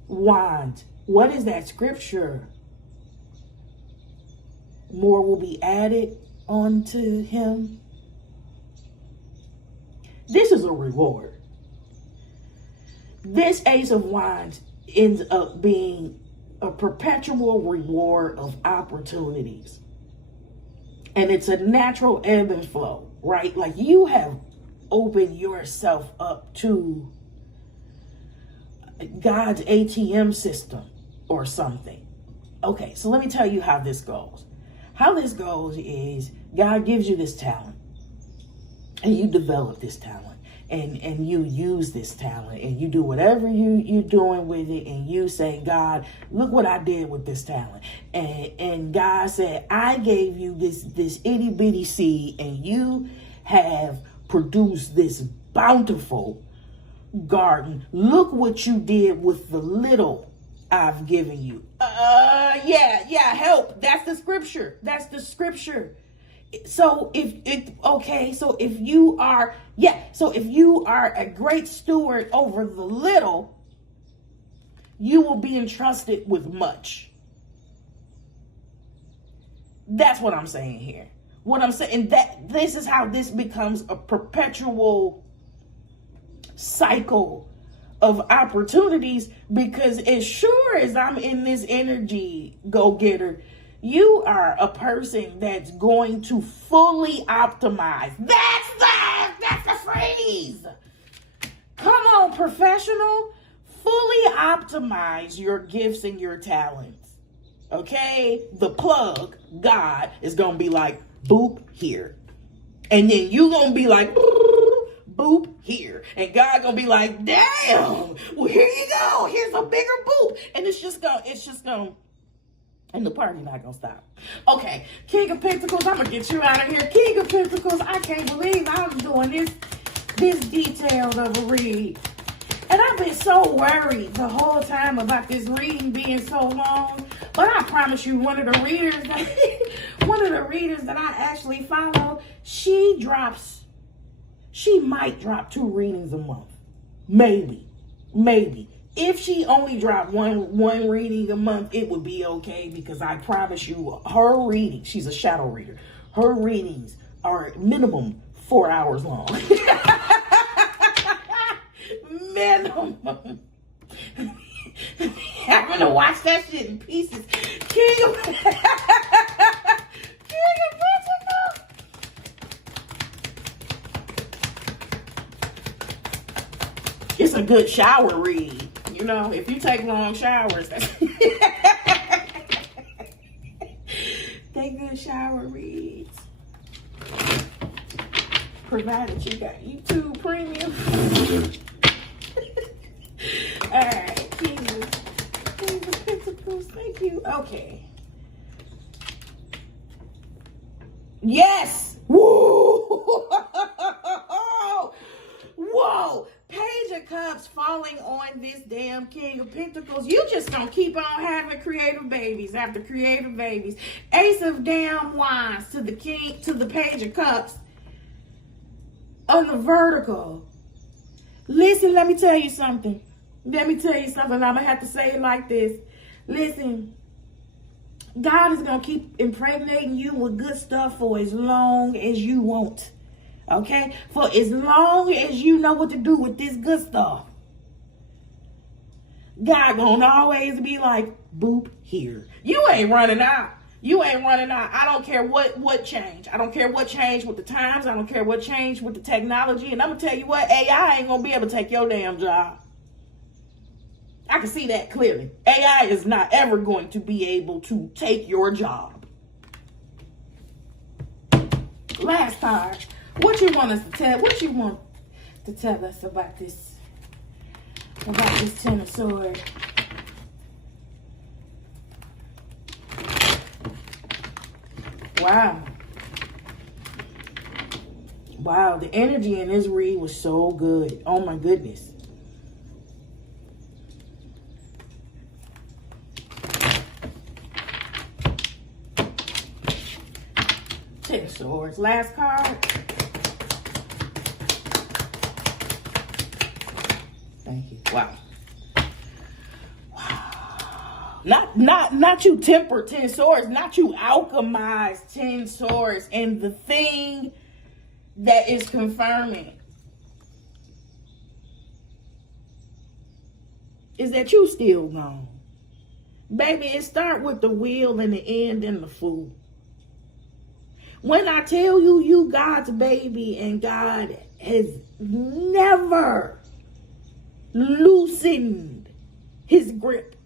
Wands. What is that scripture? More will be added onto him. This is a reward. This Ace of Wands ends up being a perpetual reward of opportunities. And it's a natural ebb and flow, right? Like you have opened yourself up to God's ATM system or something. Okay, so let me tell you how this goes. How this goes is God gives you this talent and you develop this talent and you use this talent and you do whatever you're doing with it and you say, God, look what I did with this talent. And God said, I gave you this itty bitty seed and you have produced this bountiful garden. Look what you did with the little I've given you. Help. That's the scripture. So if you are a great steward over the little, you will be entrusted with much. That's what I'm saying here. What I'm saying, that this is how this becomes a perpetual cycle of opportunities, because as sure as I'm in this energy go-getter, you are a person that's going to fully optimize. That's the phrase. Come on, professional. Fully optimize your gifts and your talents. Okay? The plug, God, is going to be like, boop here. And then you going to be like, boop here. And God going to be like, damn, well, here you go. Here's a bigger boop. And it's just going, and the party not gonna stop. Okay, King of Pentacles, I'm gonna get you out of here. King of Pentacles, I can't believe I'm doing this detailed of a read. And I've been so worried the whole time about this reading being so long. But I promise you, one of the readers that I actually follow, she might drop 2 readings a month. Maybe. If she only dropped one reading a month, it would be okay, because I promise you, her reading, she's a shadow reader, her readings are minimum 4 hours long. Minimum. I'm gonna watch that shit in pieces. King of Pentacles. It's a good shower read. You know, if you take long showers, they good shower reads. Provided you got YouTube Premium. All right, King of Pentacles, thank you. Okay. Yes. Woo! Whoa. Page of Cups falling on this damn King of Pentacles. You just gonna keep on having creative babies after creative babies. Ace of damn Wands to the Page of Cups on the vertical. Listen, let me tell you something. I'm gonna have to say it like this. Listen, God is gonna keep impregnating you with good stuff for as long as you want. Okay? For as long as you know what to do with this good stuff. God gonna always be like, boop here. You ain't running out. I don't care what changed. I don't care what changed with the times. I don't care what changed with the technology. And I'm gonna tell you what, AI ain't gonna be able to take your damn job. I can see that clearly. AI is not ever going to be able to take your job. Last card. What you want to tell us about this Ten of Swords? Wow, the energy in this read was so good. Oh my goodness. Ten of Swords. Last card. Thank you. Wow. Not you temper 10 swords, not you alchemize 10 swords. And the thing that is confirming is that you still gone. Baby, it start with the will and the end in the fool. When I tell you, you God's baby, and God has never loosened his grip.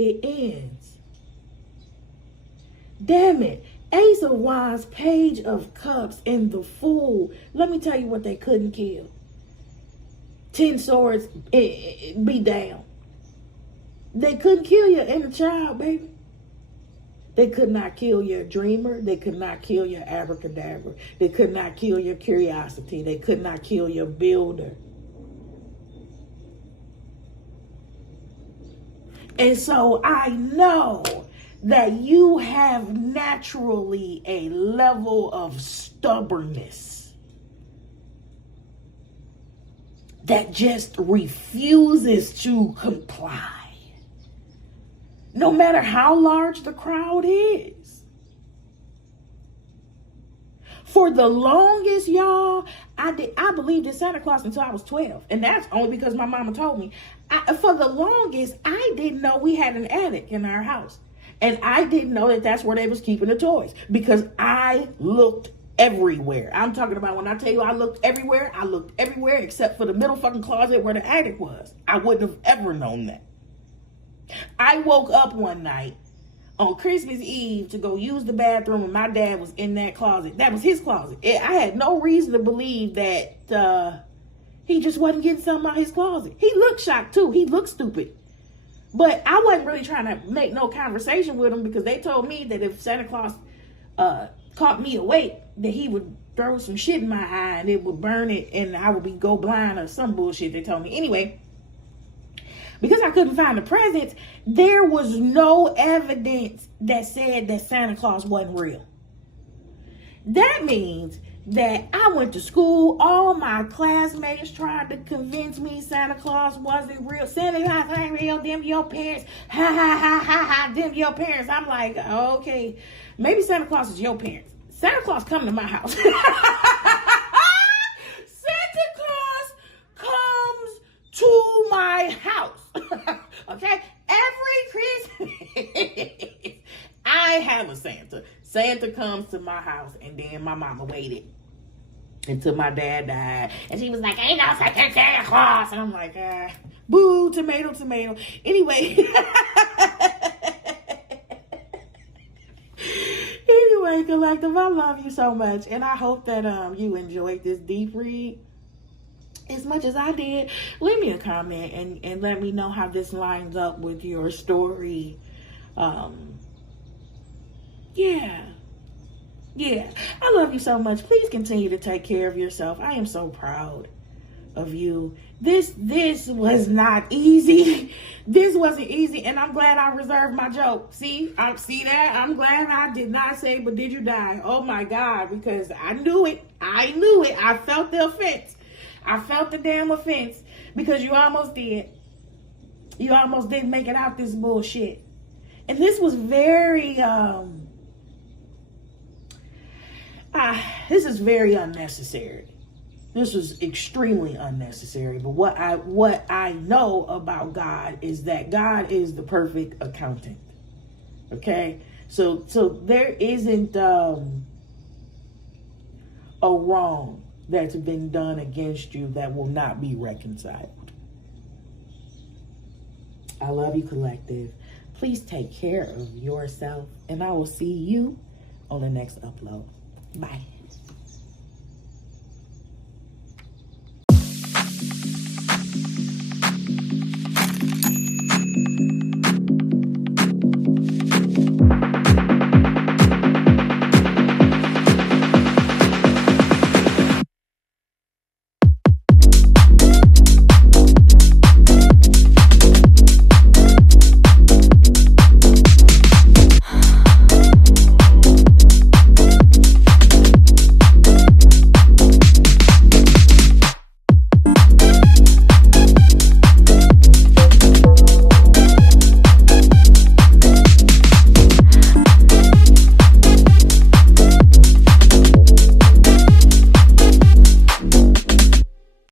It ends. Damn it. Ace of Wands, Page of Cups, and the Fool. Let me tell you what they couldn't kill. 10 Swords, be down. They couldn't kill your inner child, baby. They could not kill your dreamer. They could not kill your abracadabra. They could not kill your curiosity. They could not kill your builder. And so I know that you have naturally a level of stubbornness that just refuses to comply. No matter how large the crowd is. For the longest, y'all, I believed in Santa Claus until I was 12. And that's only because my mama told me. For the longest, I didn't know we had an attic in our house. And I didn't know that that's where they was keeping the toys. Because I looked everywhere. I'm talking about when I tell you I looked everywhere except for the middle fucking closet where the attic was. I wouldn't have ever known that. I woke up one night on Christmas Eve to go use the bathroom, and my dad was in that closet. That was his closet. I had no reason to believe that he just wasn't getting something out of his closet. He looked shocked too. He looked stupid. But I wasn't really trying to make no conversation with him because they told me that if Santa Claus caught me awake, that he would throw some shit in my eye and it would burn it and I would go blind or some bullshit they told me. Anyway, because I couldn't find the presents, there was no evidence that said that Santa Claus wasn't real. That means that I went to school, all my classmates tried to convince me Santa Claus wasn't real. Santa Claus ain't real, them your parents. Ha ha ha ha ha, them your parents. I'm like, okay, maybe Santa Claus is your parents. Santa Claus come to my house. Santa Claus comes to my house. Okay? Every Christmas, I have a Santa. Santa comes to my house, and then my mama waited until my dad died. And she was like, ain't no such a Santa Claus. And I'm like, boo, tomato, tomato. Anyway. Anyway, collective, I love you so much. And I hope that you enjoyed this deep read as much as I did. Leave me a comment and let me know how this lines up with your story. Yeah. I love you so much. Please continue to take care of yourself. I am so proud of you. This was not easy. This wasn't easy, and I'm glad I reserved my joke. See that? I'm glad I did not say, but did you die? Oh my God, because I knew it. I felt the offense. I felt the damn offense because you almost did. You almost didn't make it out this bullshit. And this was very, this is very unnecessary. This was extremely unnecessary. But what I know about God is that God is the perfect accountant. Okay? So there isn't a wrong that's been done against you that will not be reconciled. I love you, collective. Please take care of yourself, and I will see you on the next upload. Bye.